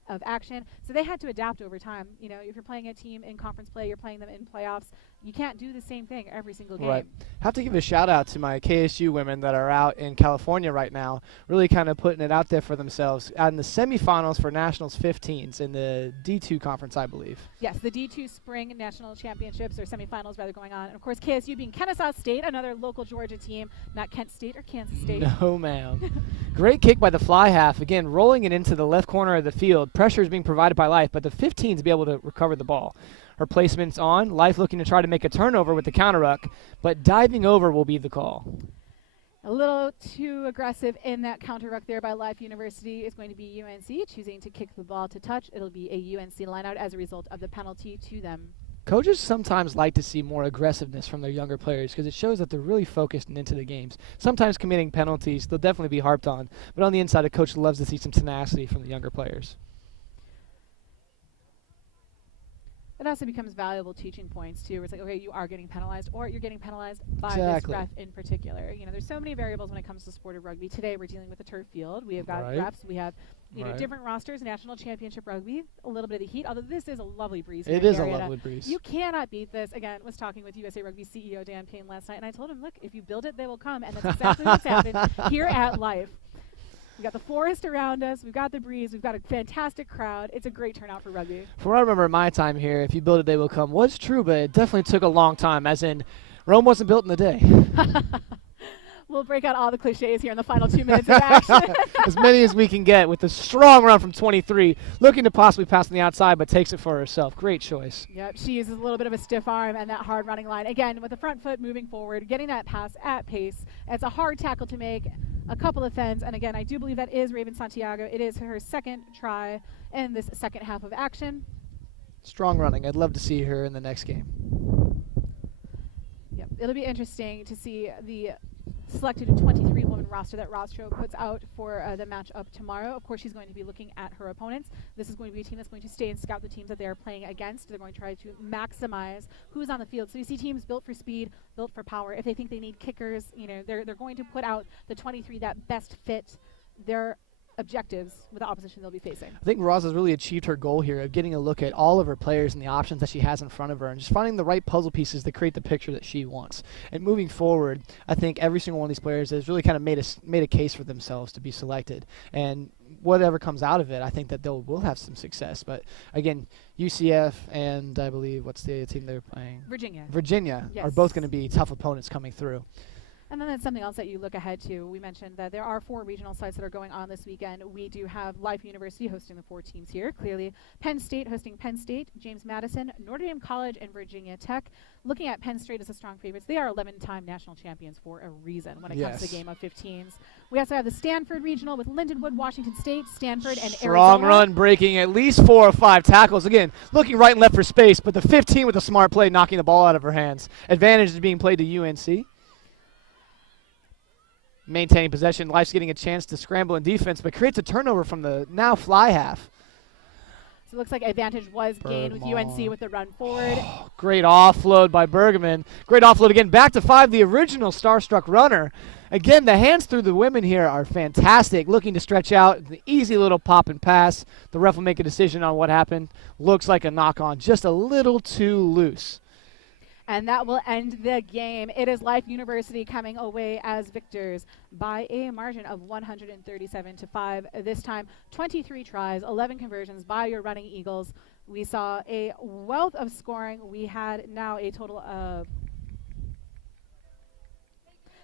of action, so they had to adapt over time. You know, if you're playing a team in conference play, you're playing them in playoffs, You can't do the same thing every single game. Right. Have to give a shout out to my KSU women that are out in California right now, really kind of putting it out there for themselves. Out in the semifinals for Nationals 15s in the D2 conference, I believe. Yes, the D2 Spring National Championships, or semifinals rather, going on. And of course, KSU being Kennesaw State, another local Georgia team, not Kent State or Kansas State. No, ma'am. Great kick by the fly half. Again, rolling it into the left corner of the field. Pressure is being provided by Life, but the 15s be able to recover the ball. Her placement's on. Life looking to try to make a turnover with the counter ruck, but diving over will be the call. A little too aggressive in that counter ruck there by Life University. Is going to be UNC choosing to kick the ball to touch. It'll be a UNC lineout as a result of the penalty to them. Coaches sometimes like to see more aggressiveness from their younger players because it shows that they're really focused and into the games. Sometimes committing penalties, they'll definitely be harped on, but on the inside, a coach loves to see some tenacity from the younger players. It also becomes valuable teaching points too. Where it's like, okay, you are getting penalized, or you're getting penalized by Exactly. this ref in particular. You know, there's so many variables when it comes to sport of rugby. Today, we're dealing with a turf field. We have got Right. refs. We have Right. different rosters. National Championship Rugby. A little bit of the heat. Although this is a lovely breeze. It here is in a Marietta. lovely breeze. You cannot beat this. Again, was talking with USA Rugby CEO Dan Payne last night, and I told him, look, if you build it, they will come, and that's exactly what's happened here at Life. We've got the forest around us. We've got the breeze. We've got a fantastic crowd. It's a great turnout for rugby. From what I remember in my time here, if you build it, they will come, was true, but it definitely took a long time, as in Rome wasn't built in a day. We'll break out all the cliches here in the final 2 minutes of action. As many as we can get with a strong run from 23, looking to possibly pass on the outside, but takes it for herself. Great choice. Yep, she uses a little bit of a stiff arm and that hard running line. Again, with the front foot moving forward, getting that pass at pace. It's a hard tackle to make, a couple of fends, and again, I do believe that is Raven Santiago. It is her second try in this second half of action. Strong running. I'd love to see her in the next game. Yep, it'll be interesting to see the selected 23-woman roster that Rostro puts out for the matchup tomorrow. Of course, she's going to be looking at her opponents. This is going to be a team that's going to stay and scout the teams that they are playing against. They're going to try to maximize who's on the field. So you see teams built for speed, built for power. If they think they need kickers, you know, they're going to put out the 23 that best fit their objectives with the opposition they'll be facing. I think Roz has really achieved her goal here of getting a look at all of her players and the options that she has in front of her and just finding the right puzzle pieces to create the picture that she wants. And moving forward, I think every single one of these players has really kind of made a case for themselves to be selected. And whatever comes out of it, I think that they will have some success. But again, UCF and I believe, what's the team they're playing? Virginia Yes. are both going to be tough opponents coming through. And then that's something else that you look ahead to. We mentioned that there are 4 regional sites that are going on this weekend. We do have Life University hosting the 4 teams here. Clearly, Penn State hosting Penn State, James Madison, Notre Dame College, and Virginia Tech. Looking at Penn State as a strong favorites, they are 11-time national champions for a reason when it comes to game of 15s. We also have the Stanford Regional with Lindenwood, Washington State, Stanford, and Strong Arizona. run, breaking at least 4 or 5 tackles. Again, looking right and left for space, but the 15 with a smart play, knocking the ball out of her hands. Advantage is being played to UNC. Maintaining possession, Life's getting a chance to scramble in defense, but creates a turnover from the now fly half. So it looks like advantage was gained with UNC with the run forward. Great offload by Bergman. Great offload again, back to 5, the original starstruck runner. Again, the hands through the women here are fantastic, looking to stretch out. The easy little pop and pass. The ref will make a decision on what happened. Looks like a knock-on, just a little too loose. And that will end the game. It is Life University coming away as victors by a margin of 137-5. This time, 23 tries, 11 conversions by your running Eagles. We saw a wealth of scoring. We had now a total of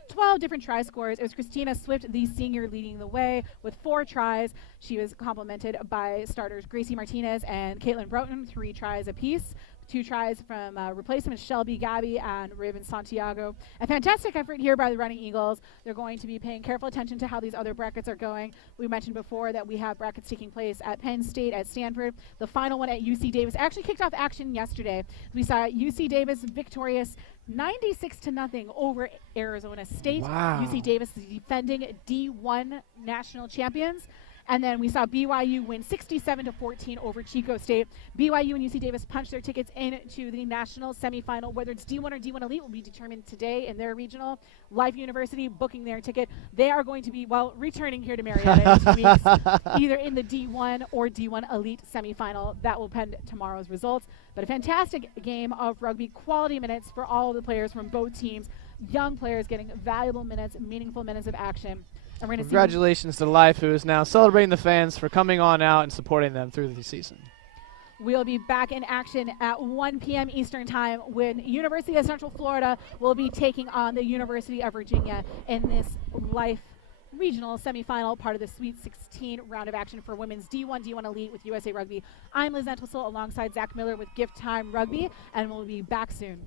12 different try scores. It was Christina Swift, the senior, leading the way with 4 tries. She was complemented by starters Gracie Martinez and Caitlin Broughton, 3 tries apiece. 2 tries from replacements Shelby Gabby and Raven Santiago. A fantastic effort here by the running Eagles. They're going to be paying careful attention to how these other brackets are going. We mentioned before that we have brackets taking place at Penn State, at Stanford. The final one at UC Davis actually kicked off action yesterday. We saw UC Davis victorious 96-0 over Arizona State. Wow. UC Davis is defending D1 national champions. And then we saw BYU win 67-14 over Chico State. BYU and UC Davis punched their tickets into the national semifinal. Whether it's D1 or D1 Elite will be determined today in their regional. Life University booking their ticket. They are going to be, well, returning here to Marietta in 2 weeks, either in the D1 or D1 Elite semifinal. That will depend tomorrow's results. But a fantastic game of rugby, quality minutes for all of the players from both teams. Young players getting valuable minutes, meaningful minutes of action. And we're going to see Congratulations to Life, who is now celebrating the fans for coming on out and supporting them through the season. We'll be back in action at 1 p.m. Eastern Time when University of Central Florida will be taking on the University of Virginia in this Life regional semifinal, part of the Sweet 16 round of action for women's D1 Elite with USA Rugby. I'm Liz Entwhistle alongside Zach Miller with GiftTime Rugby, and we'll be back soon.